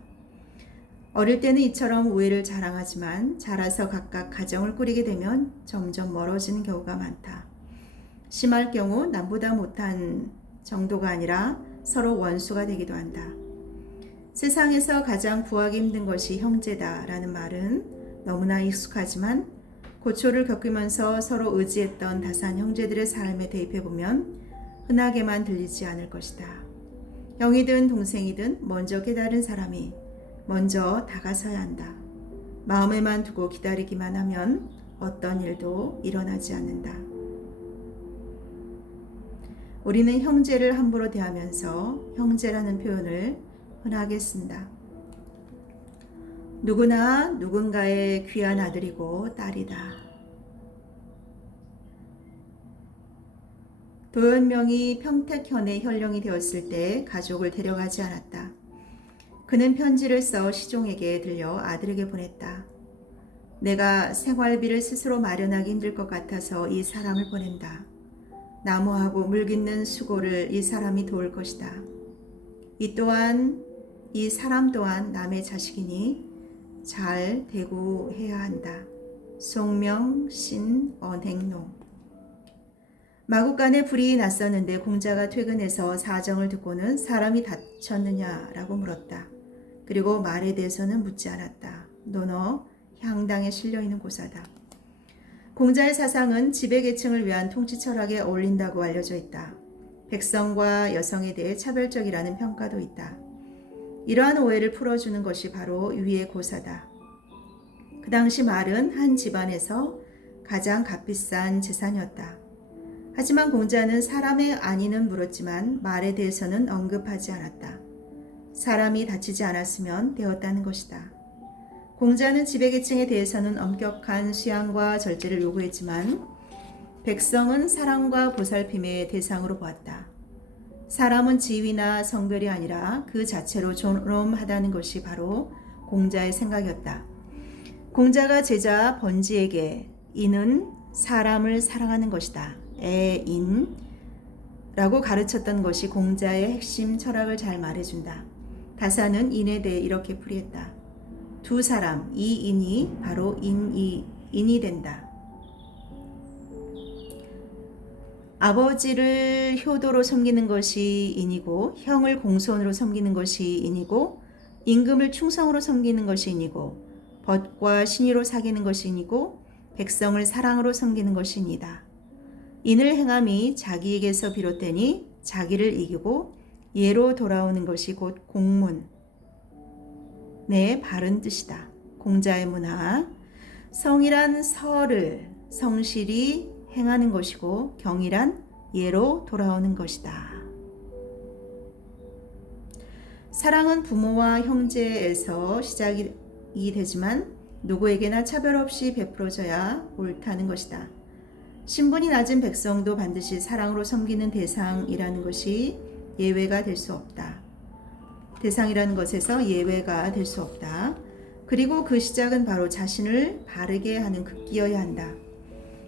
어릴 때는 이처럼 우애를 자랑하지만 자라서 각각 가정을 꾸리게 되면 점점 멀어지는 경우가 많다. 심할 경우 남보다 못한 정도가 아니라 서로 원수가 되기도 한다. 세상에서 가장 구하기 힘든 것이 형제다라는 말은 너무나 익숙하지만 고초를 겪으면서 서로 의지했던 다산 형제들의 삶에 대입해보면 흔하게만 들리지 않을 것이다. 형이든 동생이든 먼저 깨달은 사람이 먼저 다가서야 한다. 마음에만 두고 기다리기만 하면 어떤 일도 일어나지 않는다. 우리는 형제를 함부로 대하면서 형제라는 표현을 흔하게 쓴다. 누구나 누군가의 귀한 아들이고 딸이다. 도연명이 평택현에 현령이 되었을 때 가족을 데려가지 않았다. 그는 편지를 써 시종에게 들려 아들에게 보냈다. 내가 생활비를 스스로 마련하기 힘들 것 같아서 이 사람을 보낸다. 나무하고 물 깃는 수고를 이 사람이 도울 것이다. 이 사람 또한 남의 자식이니 잘 대구해야 한다. 송명 신 언행농. 마구간에 불이 났었는데 공자가 퇴근해서 사정을 듣고는 사람이 다쳤느냐라고 물었다. 그리고 말에 대해서는 묻지 않았다. 노너 향당에 실려있는 고사다. 공자의 사상은 지배계층을 위한 통치 철학에 어울린다고 알려져 있다. 백성과 여성에 대해 차별적이라는 평가도 있다. 이러한 오해를 풀어주는 것이 바로 위의 고사다. 그 당시 말은 한 집안에서 가장 값비싼 재산이었다. 하지만 공자는 사람의 안위는 물었지만 말에 대해서는 언급하지 않았다. 사람이 다치지 않았으면 되었다는 것이다. 공자는 지배계층에 대해서는 엄격한 수양과 절제를 요구했지만 백성은 사랑과 보살핌의 대상으로 보았다. 사람은 지위나 성별이 아니라 그 자체로 존엄하다는 것이 바로 공자의 생각이었다. 공자가 제자 번지에게 인은 사람을 사랑하는 것이다. 애인라고 가르쳤던 것이 공자의 핵심 철학을 잘 말해준다. 다사는 인에 대해 이렇게 풀이했다. 두 사람, 이 인이 바로 인이 된다. 아버지를 효도로 섬기는 것이 인이고 형을 공손으로 섬기는 것이 인이고 임금을 충성으로 섬기는 것이 인이고 벗과 신의로 사귀는 것이 인이고 백성을 사랑으로 섬기는 것이 인이다. 인을 행함이 자기에게서 비롯되니 자기를 이기고 예로 돌아오는 것이 곧 공문, 내 바른 뜻이다. 공자의 문화, 성이란 설을 성실히 행하는 것이고 경이란 예로 돌아오는 것이다. 사랑은 부모와 형제에서 시작이 되지만 누구에게나 차별 없이 베풀어져야 옳다는 것이다. 신분이 낮은 백성도 반드시 사랑으로 섬기는 대상이라는 것이 예외가 될 수 없다. 대상이라는 것에서 예외가 될 수 없다. 그리고 그 시작은 바로 자신을 바르게 하는 급기여야 한다.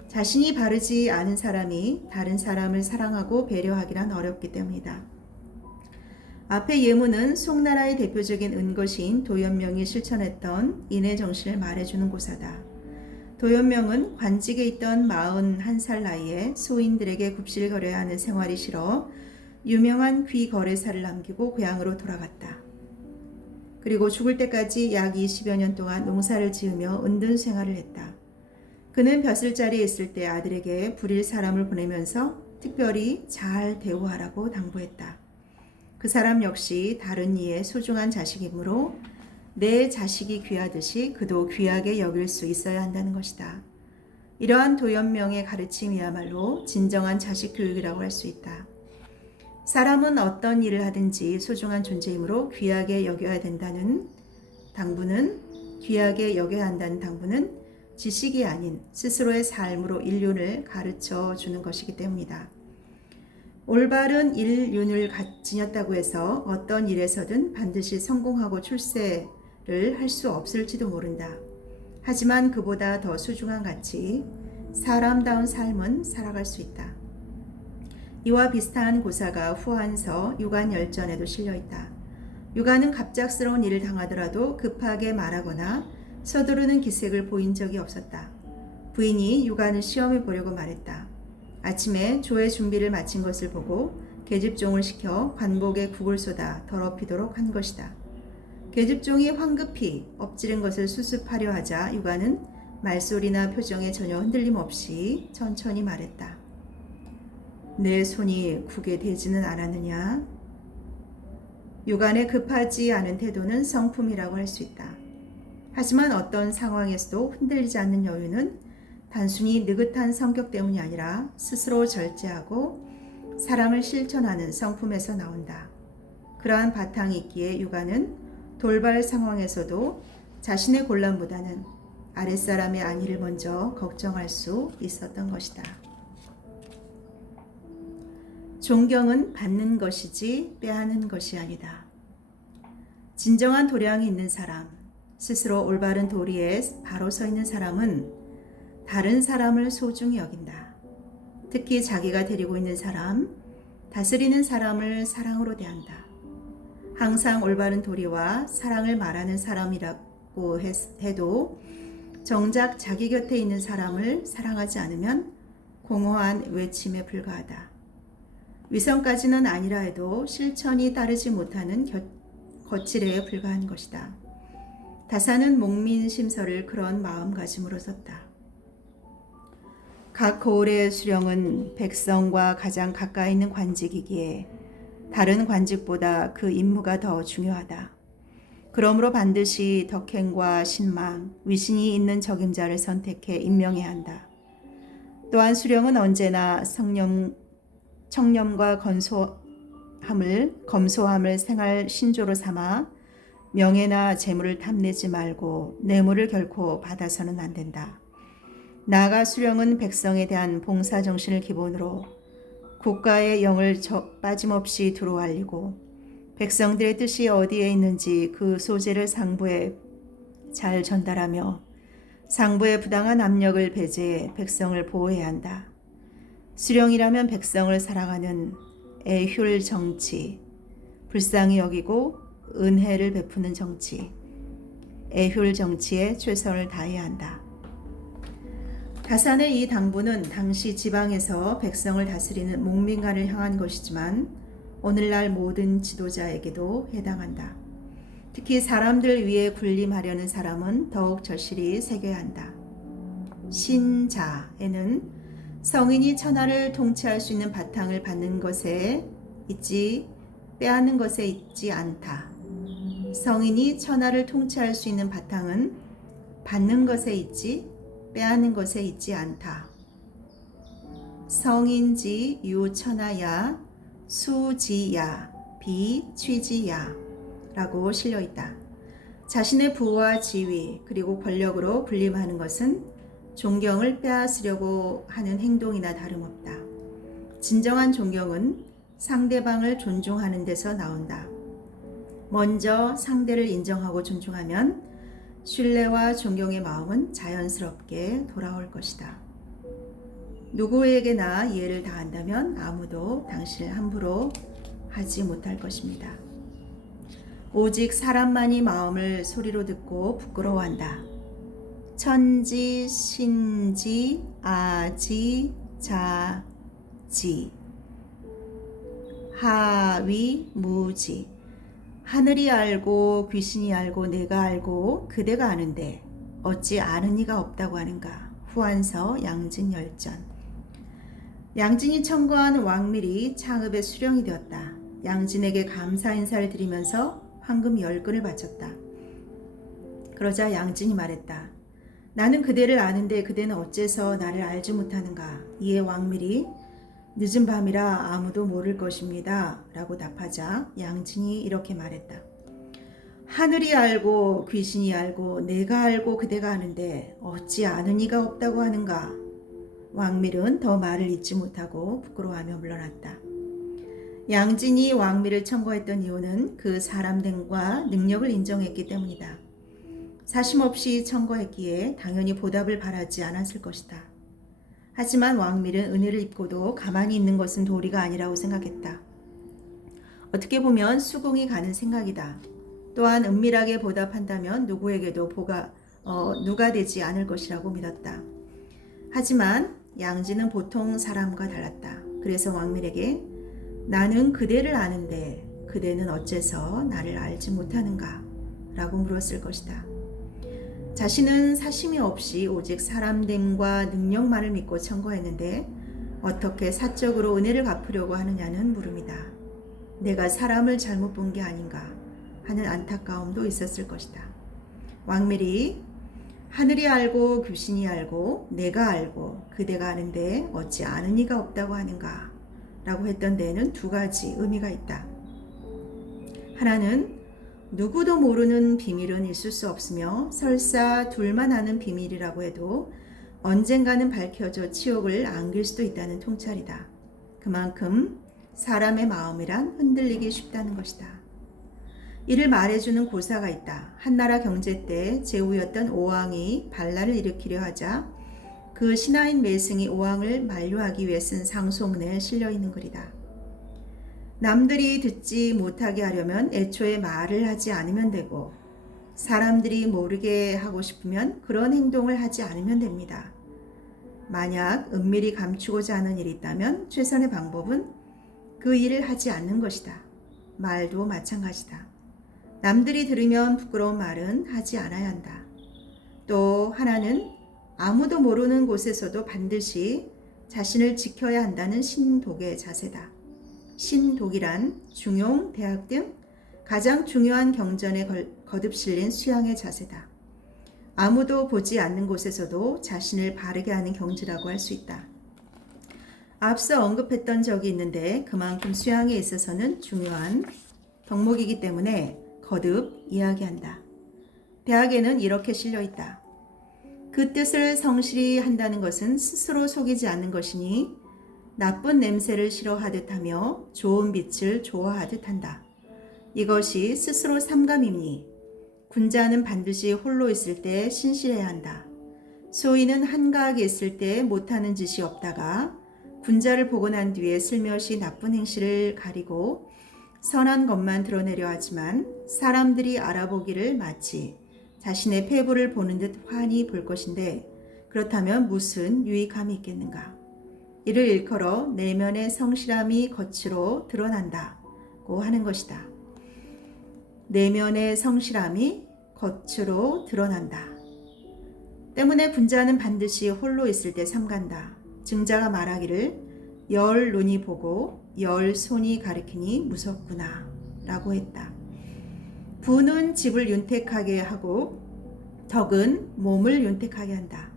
자신이 바르지 않은 사람이 다른 사람을 사랑하고 배려하기란 어렵기 때문이다. 앞의 예문은 송나라의 대표적인 은거시인 도연명이 실천했던 인의 정신을 말해주는 고사다. 도연명은 관직에 있던 41살 나이에 소인들에게 굽실거려야 하는 생활이 싫어 유명한 귀거래사를 남기고 고향으로 돌아갔다. 그리고 죽을 때까지 약 20여 년 동안 농사를 지으며 은둔 생활을 했다. 그는 벼슬자리에 있을 때 아들에게 불릴 사람을 보내면서 특별히 잘 대우하라고 당부했다. 그 사람 역시 다른 이의 소중한 자식이므로 내 자식이 귀하듯이 그도 귀하게 여길 수 있어야 한다는 것이다. 이러한 도연명의 가르침이야말로 진정한 자식 교육이라고 할 수 있다. 사람은 어떤 일을 하든지 소중한 존재이므로 귀하게 여겨야 한다는 당부는 지식이 아닌 스스로의 삶으로 인륜을 가르쳐 주는 것이기 때문이다. 올바른 인륜을 지녔다고 해서 어떤 일에서든 반드시 성공하고 출세를 할 수 없을지도 모른다. 하지만 그보다 더 소중한 가치, 사람다운 삶은 살아갈 수 있다. 이와 비슷한 고사가 후한서 유관열전에도 실려있다. 유관은 갑작스러운 일을 당하더라도 급하게 말하거나 서두르는 기색을 보인 적이 없었다. 부인이 유관을 시험해 보려고 말했다. 아침에 조의 준비를 마친 것을 보고 계집종을 시켜 관복에 국을 쏟아 더럽히도록 한 것이다. 계집종이 황급히 엎지른 것을 수습하려 하자 유관은 말소리나 표정에 전혀 흔들림 없이 천천히 말했다. 내 손이 국에 대지는 않았느냐? 유관의 급하지 않은 태도는 성품이라고 할 수 있다. 하지만 어떤 상황에서도 흔들리지 않는 여유는 단순히 느긋한 성격 때문이 아니라 스스로 절제하고 사랑을 실천하는 성품에서 나온다. 그러한 바탕이 있기에 유관은 돌발 상황에서도 자신의 곤란보다는 아랫사람의 안위를 먼저 걱정할 수 있었던 것이다. 존경은 받는 것이지 빼앗는 것이 아니다. 진정한 도량이 있는 사람, 스스로 올바른 도리에 바로 서 있는 사람은 다른 사람을 소중히 여긴다. 특히 자기가 데리고 있는 사람, 다스리는 사람을 사랑으로 대한다. 항상 올바른 도리와 사랑을 말하는 사람이라고 해도 정작 자기 곁에 있는 사람을 사랑하지 않으면 공허한 외침에 불과하다. 위선까지는 아니라 해도 실천이 따르지 못하는 거칠애에 불과한 것이다. 다사는 목민심서를 그런 마음가짐으로 썼다. 각 거울의 수령은 백성과 가장 가까이 있는 관직이기에 다른 관직보다 그 임무가 더 중요하다. 그러므로 반드시 덕행과 신망, 위신이 있는 적임자를 선택해 임명해야 한다. 또한 수령은 언제나 청렴과 검소함을 생활 신조로 삼아 명예나 재물을 탐내지 말고 뇌물을 결코 받아서는 안 된다. 나아가 수령은 백성에 대한 봉사정신을 기본으로 국가의 영을 빠짐없이 두루 알리고 백성들의 뜻이 어디에 있는지 그 소재를 상부에 잘 전달하며 상부의 부당한 압력을 배제해 백성을 보호해야 한다. 수령이라면 백성을 사랑하는 애휼 정치, 불쌍히 여기고 은혜를 베푸는 정치, 애휼 정치에 최선을 다해야 한다. 다산의 이 당부는 당시 지방에서 백성을 다스리는 목민관을 향한 것이지만 오늘날 모든 지도자에게도 해당한다. 특히 사람들 위에 군림하려는 사람은 더욱 절실히 새겨야 한다. 신자에는 성인이 천하를 통치할 수 있는 바탕을 받는 것에 있지 빼앗는 것에 있지 않다. 성인이 천하를 통치할 수 있는 바탕은 받는 것에 있지 빼앗는 것에 있지 않다. 성인지 유천하야 수지야 비취지야 라고 실려있다. 자신의 부와 지위 그리고 권력으로 군림하는 것은 존경을 빼앗으려고 하는 행동이나 다름없다. 진정한 존경은 상대방을 존중하는 데서 나온다. 먼저 상대를 인정하고 존중하면 신뢰와 존경의 마음은 자연스럽게 돌아올 것이다. 누구에게나 이해를 다한다면 아무도 당신을 함부로 하지 못할 것입니다. 오직 사람만이 마음을 소리로 듣고 부끄러워한다. 천지, 신지, 아지, 자지, 하위, 무지. 하늘이 알고 귀신이 알고 내가 알고 그대가 아는데 어찌 아는 이가 없다고 하는가. 후한서 양진열전. 양진이 청구한 왕밀이 창읍의 수령이 되었다. 양진에게 감사 인사를 드리면서 황금 10근을 바쳤다. 그러자 양진이 말했다. 나는 그대를 아는데 그대는 어째서 나를 알지 못하는가. 이에 왕밀이 늦은 밤이라 아무도 모를 것입니다 라고 답하자 양진이 이렇게 말했다. 하늘이 알고 귀신이 알고 내가 알고 그대가 아는데 어찌 아는 이가 없다고 하는가. 왕밀은 더 말을 잇지 못하고 부끄러워하며 물러났다. 양진이 왕밀을 청구했던 이유는 그 사람됨과 능력을 인정했기 때문이다. 사심없이 청구했기에 당연히 보답을 바라지 않았을 것이다. 하지만 왕밀은 은혜를 입고도 가만히 있는 것은 도리가 아니라고 생각했다. 어떻게 보면 수긍이 가는 생각이다. 또한 은밀하게 보답한다면 누구에게도 누가 되지 않을 것이라고 믿었다. 하지만 양진은 보통 사람과 달랐다. 그래서 왕밀에게 나는 그대를 아는데 그대는 어째서 나를 알지 못하는가? 라고 물었을 것이다. 자신은 사심이 없이 오직 사람됨과 능력만을 믿고 청구했는데 어떻게 사적으로 은혜를 갚으려고 하느냐는 물음이다. 내가 사람을 잘못 본 게 아닌가 하는 안타까움도 있었을 것이다. 왕밀이 하늘이 알고 귀신이 알고 내가 알고 그대가 아는데 어찌 아는 이가 없다고 하는가 라고 했던 데에는 두 가지 의미가 있다. 하나는 누구도 모르는 비밀은 있을 수 없으며 설사 둘만 아는 비밀이라고 해도 언젠가는 밝혀져 치욕을 안길 수도 있다는 통찰이다. 그만큼 사람의 마음이란 흔들리기 쉽다는 것이다. 이를 말해주는 고사가 있다. 한나라 경제 때 제후였던 오왕이 반란을 일으키려 하자 그 신하인 매승이 오왕을 만류하기 위해 쓴 상소문에 실려있는 글이다. 남들이 듣지 못하게 하려면 애초에 말을 하지 않으면 되고 사람들이 모르게 하고 싶으면 그런 행동을 하지 않으면 됩니다. 만약 은밀히 감추고자 하는 일이 있다면 최선의 방법은 그 일을 하지 않는 것이다. 말도 마찬가지다. 남들이 들으면 부끄러운 말은 하지 않아야 한다. 또 하나는 아무도 모르는 곳에서도 반드시 자신을 지켜야 한다는 신독의 자세다. 신독이란 중용, 대학 등 가장 중요한 경전에 거듭 실린 수양의 자세다. 아무도 보지 않는 곳에서도 자신을 바르게 하는 경지라고 할 수 있다. 앞서 언급했던 적이 있는데 그만큼 수양에 있어서는 중요한 덕목이기 때문에 거듭 이야기한다. 대학에는 이렇게 실려 있다. 그 뜻을 성실히 한다는 것은 스스로 속이지 않는 것이니 나쁜 냄새를 싫어하듯 하며 좋은 빛을 좋아하듯 한다. 이것이 스스로 삼감이니 군자는 반드시 홀로 있을 때 신실해야 한다. 소인은 한가하게 있을 때 못하는 짓이 없다가 군자를 보고 난 뒤에 슬며시 나쁜 행실을 가리고 선한 것만 드러내려 하지만 사람들이 알아보기를 마치 자신의 패부를 보는 듯 환히 볼 것인데 그렇다면 무슨 유익함이 있겠는가. 이를 일컬어 내면의 성실함이 겉으로 드러난다고 하는 것이다. 내면의 성실함이 겉으로 드러난다. 때문에 군자는 반드시 홀로 있을 때 삼간다. 증자가 말하기를 열 눈이 보고 열 손이 가리키니 무섭구나 라고 했다. 부는 집을 윤택하게 하고 덕은 몸을 윤택하게 한다.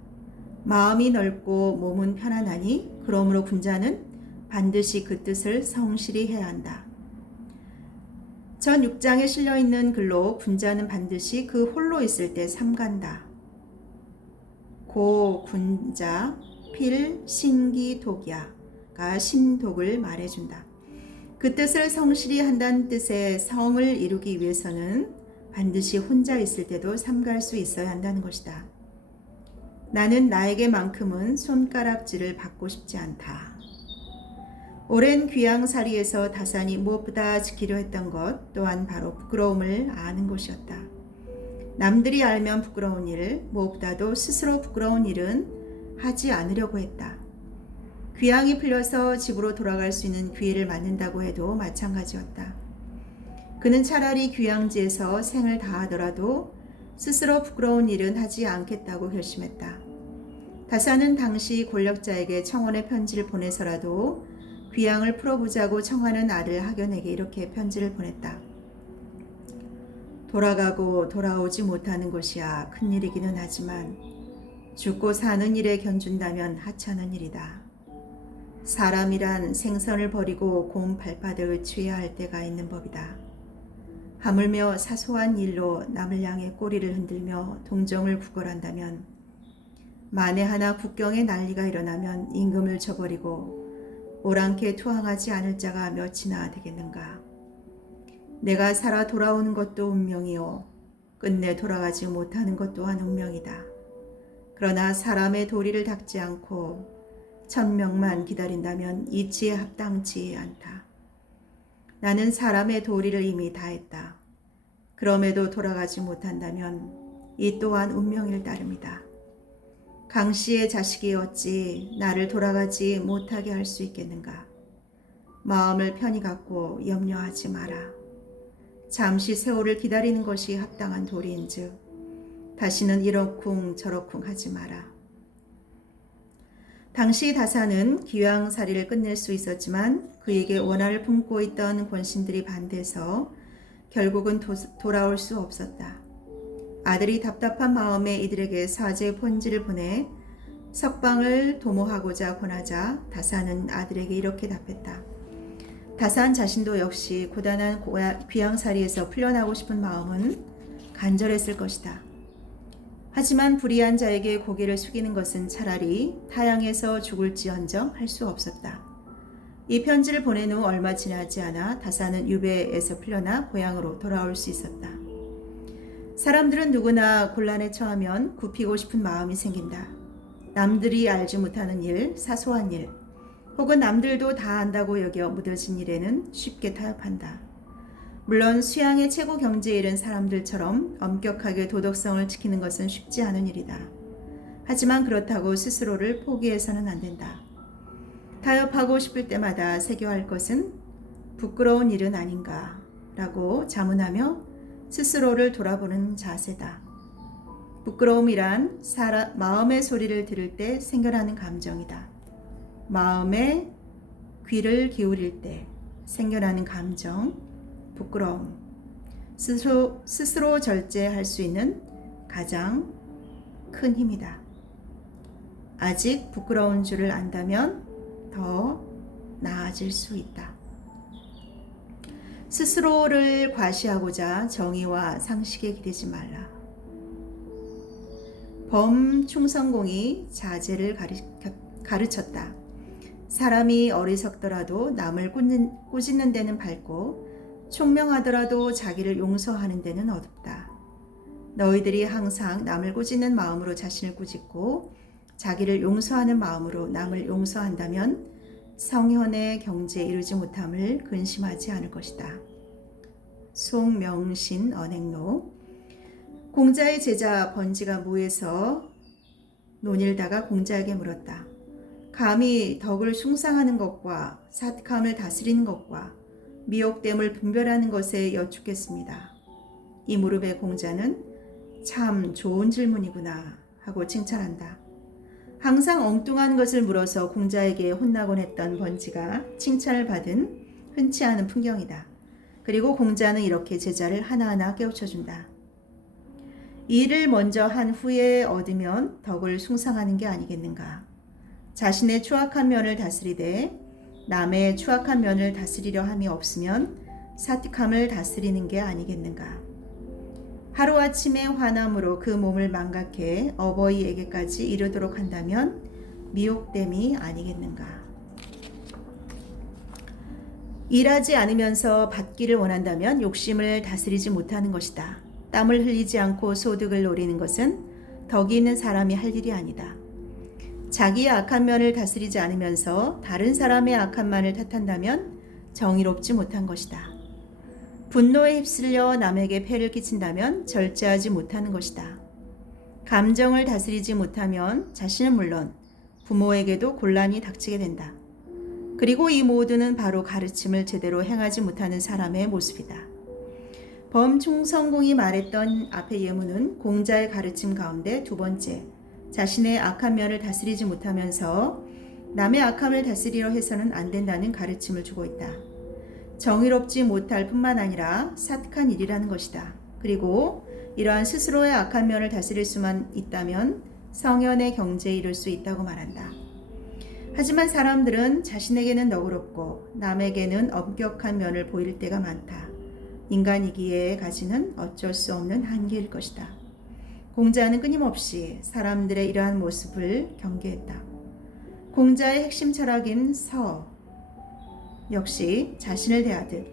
마음이 넓고 몸은 편안하니 그러므로 군자는 반드시 그 뜻을 성실히 해야 한다. 전 6장에 실려있는 글로 군자는 반드시 그 홀로 있을 때 삼간다. 고 군자 필 신기 독야가 신독을 말해준다. 그 뜻을 성실히 한다는 뜻의 성을 이루기 위해서는 반드시 혼자 있을 때도 삼갈 수 있어야 한다는 것이다. 나는 나에게만큼은 손가락질을 받고 싶지 않다. 오랜 귀양살이에서 다산이 무엇보다 지키려 했던 것 또한 바로 부끄러움을 아는 것이었다. 남들이 알면 부끄러운 일, 무엇보다도 스스로 부끄러운 일은 하지 않으려고 했다. 귀양이 풀려서 집으로 돌아갈 수 있는 기회를 맞는다고 해도 마찬가지였다. 그는 차라리 귀양지에서 생을 다하더라도 스스로 부끄러운 일은 하지 않겠다고 결심했다. 다산은 당시 권력자에게 청원의 편지를 보내서라도 귀양을 풀어보자고 청하는 아들 학연에게 이렇게 편지를 보냈다. 돌아가고 돌아오지 못하는 것이야 큰일이기는 하지만 죽고 사는 일에 견준다면 하찮은 일이다. 사람이란 생선을 버리고 곰 발바닥을 취해야 할 때가 있는 법이다. 하물며 사소한 일로 남을 향해 꼬리를 흔들며 동정을 구걸한다면 만에 하나 국경에 난리가 일어나면 임금을 저버리고 오랑캐 투항하지 않을 자가 몇이나 되겠는가. 내가 살아 돌아오는 것도 운명이요 끝내 돌아가지 못하는 것 또한 운명이다. 그러나 사람의 도리를 닦지 않고 천명만 기다린다면 이치에 합당치 않다. 나는 사람의 도리를 이미 다했다. 그럼에도 돌아가지 못한다면 이 또한 운명일 따름이다. 강씨의 자식이 어찌 나를 돌아가지 못하게 할 수 있겠는가. 마음을 편히 갖고 염려하지 마라. 잠시 세월을 기다리는 것이 합당한 도리인즉 다시는 이러쿵 저러쿵 하지 마라. 당시 다산은 귀양살이를 끝낼 수 있었지만 그에게 원한을 품고 있던 권신들이 반대해서 결국은 돌아올 수 없었다. 아들이 답답한 마음에 이들에게 사죄 편지를 보내 석방을 도모하고자 권하자 다산은 아들에게 이렇게 답했다. 다산 자신도 역시 고단한 귀양살이에서 풀려나고 싶은 마음은 간절했을 것이다. 하지만 불의한 자에게 고개를 숙이는 것은 차라리 타향에서 죽을지언정 할 수 없었다. 이 편지를 보낸 후 얼마 지나지 않아 다산은 유배에서 풀려나 고향으로 돌아올 수 있었다. 사람들은 누구나 곤란에 처하면 굽히고 싶은 마음이 생긴다. 남들이 알지 못하는 일, 사소한 일, 혹은 남들도 다 안다고 여겨 묻어진 일에는 쉽게 타협한다. 물론 수양의 최고 경지에 이른 사람들처럼 엄격하게 도덕성을 지키는 것은 쉽지 않은 일이다. 하지만 그렇다고 스스로를 포기해서는 안 된다. 타협하고 싶을 때마다 새겨할 것은 부끄러운 일은 아닌가 라고 자문하며 스스로를 돌아보는 자세다. 부끄러움이란 마음의 소리를 들을 때 생겨나는 감정이다. 마음의 귀를 기울일 때 생겨나는 감정, 부끄러움. 스스로 절제할 수 있는 가장 큰 힘이다. 아직 부끄러운 줄을 안다면 더 나아질 수 있다. 스스로를 과시하고자 정의와 상식에 기대지 말라. 범충성공이 자제를 가르쳤다. 사람이 어리석더라도 남을 꾸짖는 데는 밝고 총명하더라도 자기를 용서하는 데는 어둡다. 너희들이 항상 남을 꾸짖는 마음으로 자신을 꾸짖고 자기를 용서하는 마음으로 남을 용서한다면 성현의 경지에 이르지 못함을 근심하지 않을 것이다. 송명신 언행로. 공자의 제자 번지가 무에서 논일다가 공자에게 물었다. 감히 덕을 숭상하는 것과 사특함을 다스리는 것과 미혹됨을 분별하는 것에 여쭙겠습니다. 이 무릎의 공자는 참 좋은 질문이구나 하고 칭찬한다. 항상 엉뚱한 것을 물어서 공자에게 혼나곤 했던 번지가 칭찬을 받은 흔치 않은 풍경이다. 그리고 공자는 이렇게 제자를 하나하나 깨우쳐준다. 일을 먼저 한 후에 얻으면 덕을 숭상하는 게 아니겠는가. 자신의 추악한 면을 다스리되 남의 추악한 면을 다스리려 함이 없으면 사특함을 다스리는 게 아니겠는가. 하루아침에 화남으로 그 몸을 망각해 어버이에게까지 이르도록 한다면 미혹됨이 아니겠는가. 일하지 않으면서 받기를 원한다면 욕심을 다스리지 못하는 것이다. 땀을 흘리지 않고 소득을 노리는 것은 덕이 있는 사람이 할 일이 아니다. 자기의 악한 면을 다스리지 않으면서 다른 사람의 악한만을 탓한다면 정의롭지 못한 것이다. 분노에 휩쓸려 남에게 폐를 끼친다면 절제하지 못하는 것이다. 감정을 다스리지 못하면 자신은 물론 부모에게도 곤란이 닥치게 된다. 그리고 이 모두는 바로 가르침을 제대로 행하지 못하는 사람의 모습이다. 범충성공이 말했던 앞의 예문은 공자의 가르침 가운데 두 번째, 자신의 악한 면을 다스리지 못하면서 남의 악함을 다스리려 해서는 안 된다는 가르침을 주고 있다. 정의롭지 못할 뿐만 아니라 사특한 일이라는 것이다. 그리고 이러한 스스로의 악한 면을 다스릴 수만 있다면 성현의 경지에 이를 수 있다고 말한다. 하지만 사람들은 자신에게는 너그럽고 남에게는 엄격한 면을 보일 때가 많다. 인간이기에 가지는 어쩔 수 없는 한계일 것이다. 공자는 끊임없이 사람들의 이러한 모습을 경계했다. 공자의 핵심 철학인 서 역시 자신을 대하듯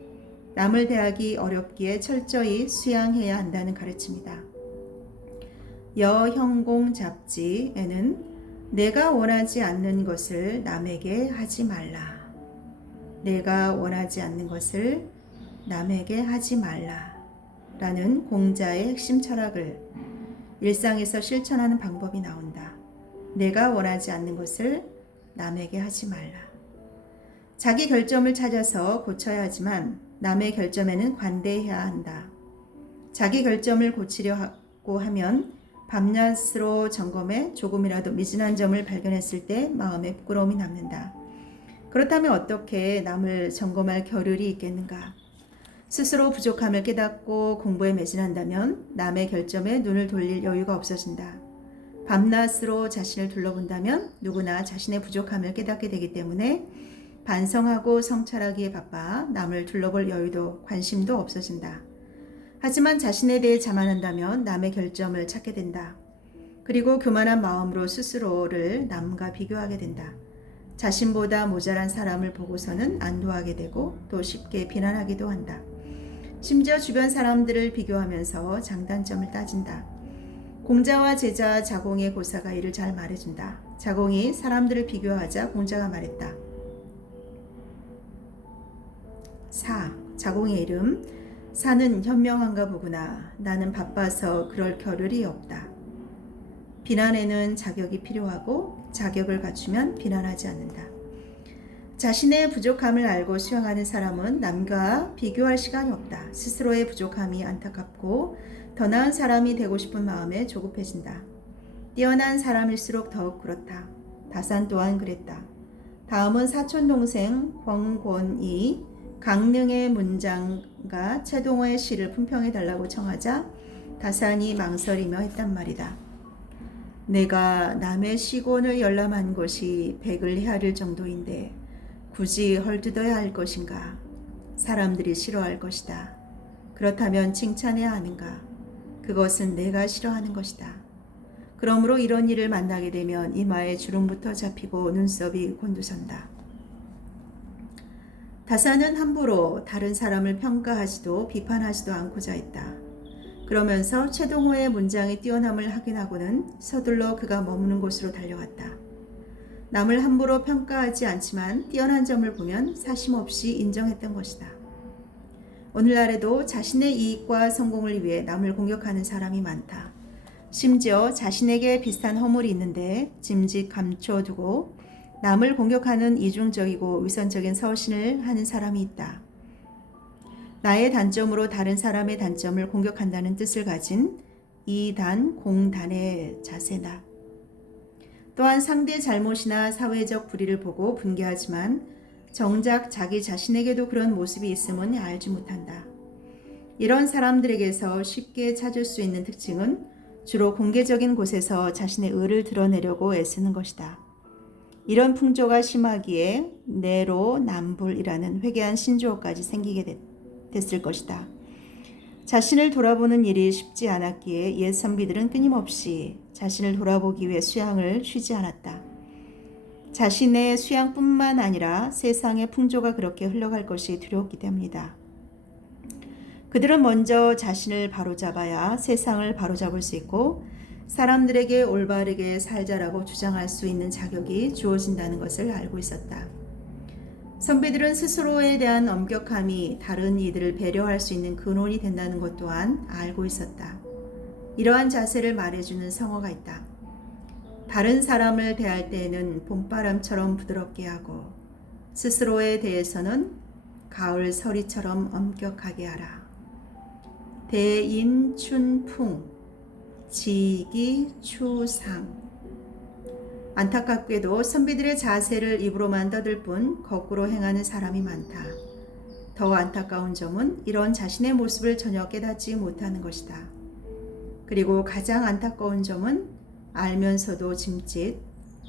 남을 대하기 어렵기에 철저히 수양해야 한다는 가르침이다. 여형공 잡지에는 내가 원하지 않는 것을 남에게 하지 말라. 내가 원하지 않는 것을 남에게 하지 말라. 라는 공자의 핵심 철학을 일상에서 실천하는 방법이 나온다. 내가 원하지 않는 것을 남에게 하지 말라. 자기 결점을 찾아서 고쳐야 하지만 남의 결점에는 관대해야 한다. 자기 결점을 고치려고 하면 밤낮으로 점검해 조금이라도 미진한 점을 발견했을 때 마음에 부끄러움이 남는다. 그렇다면 어떻게 남을 점검할 겨를이 있겠는가? 스스로 부족함을 깨닫고 공부에 매진한다면 남의 결점에 눈을 돌릴 여유가 없어진다. 밤낮으로 자신을 둘러본다면 누구나 자신의 부족함을 깨닫게 되기 때문에 반성하고 성찰하기에 바빠 남을 둘러볼 여유도 관심도 없어진다. 하지만 자신에 대해 자만한다면 남의 결점을 찾게 된다. 그리고 교만한 마음으로 스스로를 남과 비교하게 된다. 자신보다 모자란 사람을 보고서는 안도하게 되고 또 쉽게 비난하기도 한다. 심지어 주변 사람들을 비교하면서 장단점을 따진다. 공자와 제자 자공의 고사가 이를 잘 말해준다. 자공이 사람들을 비교하자 공자가 말했다. 4. 자공의 이름. 사는 현명한가 보구나. 나는 바빠서 그럴 겨를이 없다. 비난에는 자격이 필요하고 자격을 갖추면 비난하지 않는다. 자신의 부족함을 알고 수용하는 사람은 남과 비교할 시간이 없다. 스스로의 부족함이 안타깝고 더 나은 사람이 되고 싶은 마음에 조급해진다. 뛰어난 사람일수록 더욱 그렇다. 다산 또한 그랬다. 다음은 사촌동생 권곤이 강릉의 문장가 최동호의 시를 품평해달라고 청하자 다산이 망설이며 했단 말이다. 내가 남의 시곤을 열람한 것이 백을 헤아릴 정도인데 굳이 헐뜯어야 할 것인가? 사람들이 싫어할 것이다. 그렇다면 칭찬해야 하는가? 그것은 내가 싫어하는 것이다. 그러므로 이런 일을 만나게 되면 이마에 주름부터 잡히고 눈썹이 곤두선다. 다산은 함부로 다른 사람을 평가하지도 비판하지도 않고자 했다. 그러면서 최동호의 문장의 뛰어남을 확인하고는 서둘러 그가 머무는 곳으로 달려갔다. 남을 함부로 평가하지 않지만 뛰어난 점을 보면 사심없이 인정했던 것이다. 오늘날에도 자신의 이익과 성공을 위해 남을 공격하는 사람이 많다. 심지어 자신에게 비슷한 허물이 있는데 짐짓 감춰두고 남을 공격하는 이중적이고 위선적인 서신을 하는 사람이 있다. 나의 단점으로 다른 사람의 단점을 공격한다는 뜻을 가진 이단 공단의 자세다. 또한 상대의 잘못이나 사회적 불의를 보고 분개하지만 정작 자기 자신에게도 그런 모습이 있음은 알지 못한다. 이런 사람들에게서 쉽게 찾을 수 있는 특징은 주로 공개적인 곳에서 자신의 의를 드러내려고 애쓰는 것이다. 이런 풍조가 심하기에 내로남불이라는 회개한 신조어까지 생기게 됐을 것이다. 자신을 돌아보는 일이 쉽지 않았기에 옛 선비들은 끊임없이 자신을 돌아보기 위해 수양을 쉬지 않았다. 자신의 수양뿐만 아니라 세상의 풍조가 그렇게 흘러갈 것이 두려웠기 때문이다. 그들은 먼저 자신을 바로잡아야 세상을 바로잡을 수 있고 사람들에게 올바르게 살자라고 주장할 수 있는 자격이 주어진다는 것을 알고 있었다. 선비들은 스스로에 대한 엄격함이 다른 이들을 배려할 수 있는 근원이 된다는 것 또한 알고 있었다. 이러한 자세를 말해주는 성어가 있다. 다른 사람을 대할 때에는 봄바람처럼 부드럽게 하고 스스로에 대해서는 가을 서리처럼 엄격하게 하라. 대인춘풍 지기추상. 안타깝게도 선비들의 자세를 입으로만 떠들 뿐 거꾸로 행하는 사람이 많다. 더 안타까운 점은 이런 자신의 모습을 전혀 깨닫지 못하는 것이다. 그리고 가장 안타까운 점은 알면서도 짐짓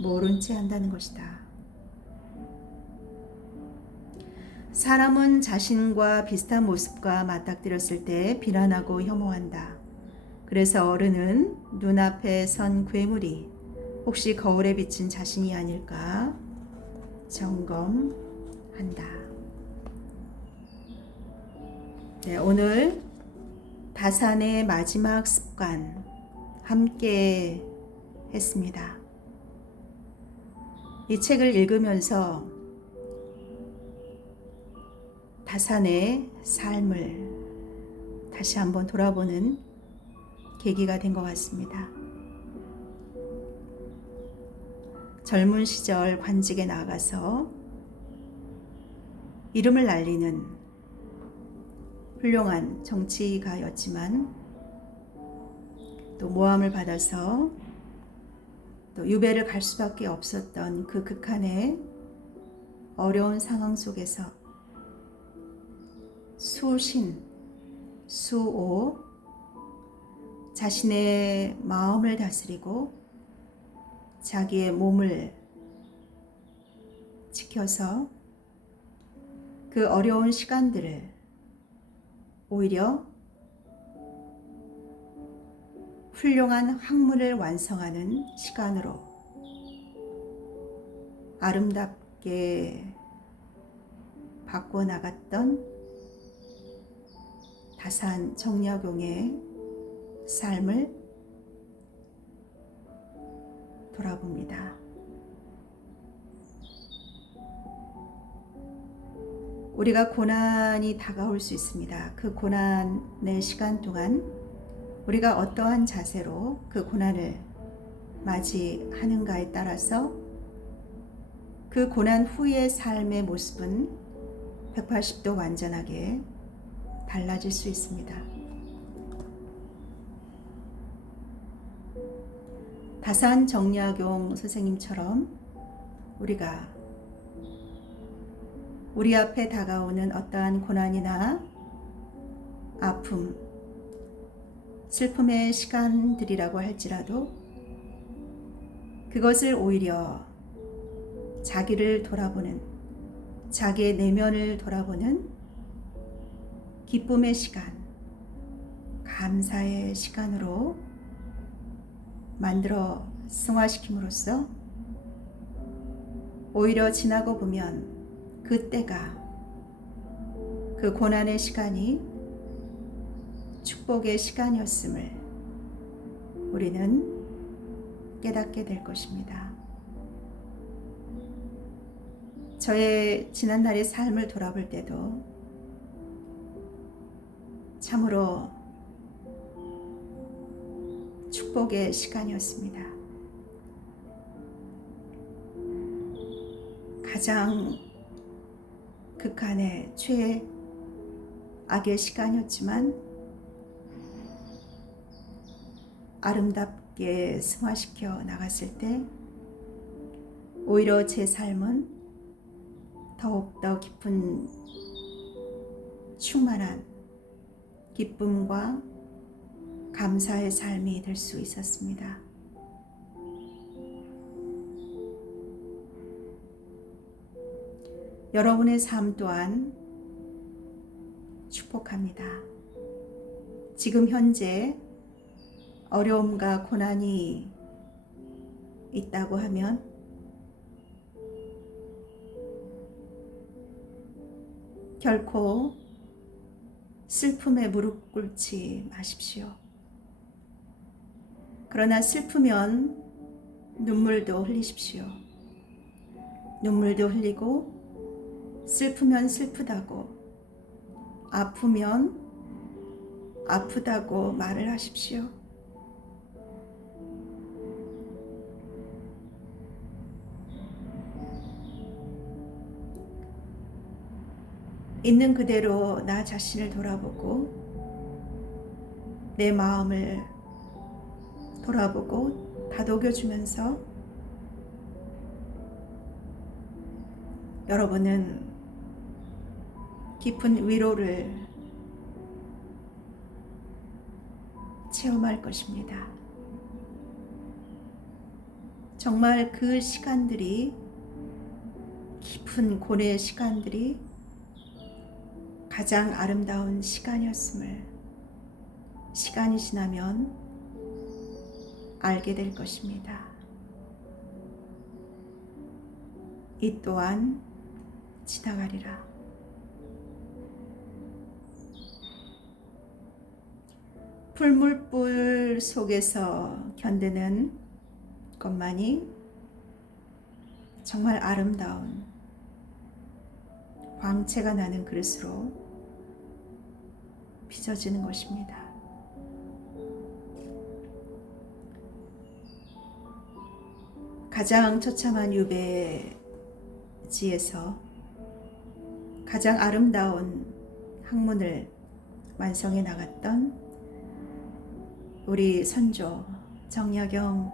모른 채 한다는 것이다. 사람은 자신과 비슷한 모습과 맞닥뜨렸을 때 비난하고 혐오한다. 그래서 어른은 눈앞에 선 괴물이 혹시 거울에 비친 자신이 아닐까 점검한다. 네, 오늘 다산의 마지막 습관 함께 했습니다. 이 책을 읽으면서 다산의 삶을 다시 한번 돌아보는 계기가 된 것 같습니다. 젊은 시절 관직에 나가서 이름을 날리는 훌륭한 정치가였지만 또 모함을 받아서 또 유배를 갈 수밖에 없었던 그 극한의 어려운 상황 속에서 수신, 수오, 자신의 마음을 다스리고 자기의 몸을 지켜서 그 어려운 시간들을 오히려 훌륭한 학문을 완성하는 시간으로 아름답게 바꿔 나갔던 다산 정약용의 삶을 돌아봅니다. 우리가 고난이 다가올 수 있습니다. 그 고난의 시간 동안 우리가 어떠한 자세로 그 고난을 맞이하는가에 따라서 그 고난 후의 삶의 모습은 180도 완전하게 달라질 수 있습니다. 다산 정약용 선생님처럼 우리가 우리 앞에 다가오는 어떠한 고난이나 아픔, 슬픔의 시간들이라고 할지라도 그것을 오히려 자기를 돌아보는, 자기의 내면을 돌아보는 기쁨의 시간, 감사의 시간으로 만들어 승화시킴으로써 오히려 지나고 보면 그때가, 그 고난의 시간이 축복의 시간이었음을 우리는 깨닫게 될 것입니다. 저의 지난날의 삶을 돌아볼 때도 참으로 축복의 시간이었습니다. 가장 극한의 최악의 시간이었지만 아름답게 승화시켜 나갔을 때 오히려 제 삶은 더욱더 깊은 충만한 기쁨과 감사의 삶이 될 수 있었습니다. 여러분의 삶 또한 축복합니다. 지금 현재 어려움과 고난이 있다고 하면 결코 슬픔에 무릎 꿇지 마십시오. 그러나 슬프면 눈물도 흘리십시오. 눈물도 흘리고 슬프면 슬프다고, 아프면 아프다고 말을 하십시오. 있는 그대로 나 자신을 돌아보고 내 마음을 돌아보고 다독여주면서 여러분은 깊은 위로를 체험할 것입니다. 정말 그 시간들이, 깊은 고뇌의 시간들이 가장 아름다운 시간이었음을 시간이 지나면 알게 될 것입니다. 이 또한 지나가리라. 풀물불 속에서 견디는 것만이 정말 아름다운 광채가 나는 그릇으로 빚어지는 것입니다. 가장 처참한 유배지에서 가장 아름다운 학문을 완성해 나갔던 우리 선조 정약용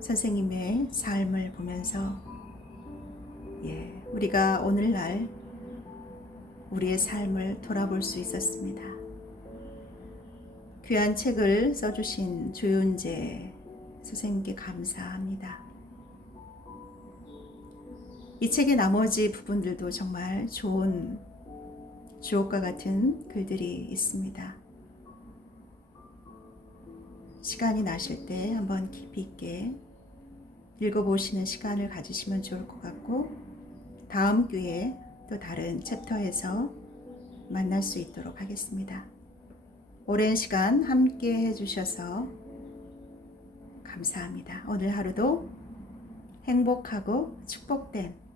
선생님의 삶을 보면서 우리가 오늘날 우리의 삶을 돌아볼 수 있었습니다. 귀한 책을 써주신 조윤재 선생님께 감사합니다. 이 책의 나머지 부분들도 정말 좋은 주옥과 같은 글들이 있습니다. 시간이 나실 때 한번 깊이 있게 읽어보시는 시간을 가지시면 좋을 것 같고, 다음 기회에 또 다른 챕터에서 만날 수 있도록 하겠습니다. 오랜 시간 함께 해주셔서 감사합니다. 오늘 하루도 행복하고 축복된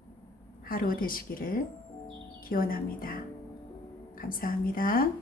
하루 되시기를 기원합니다. 감사합니다.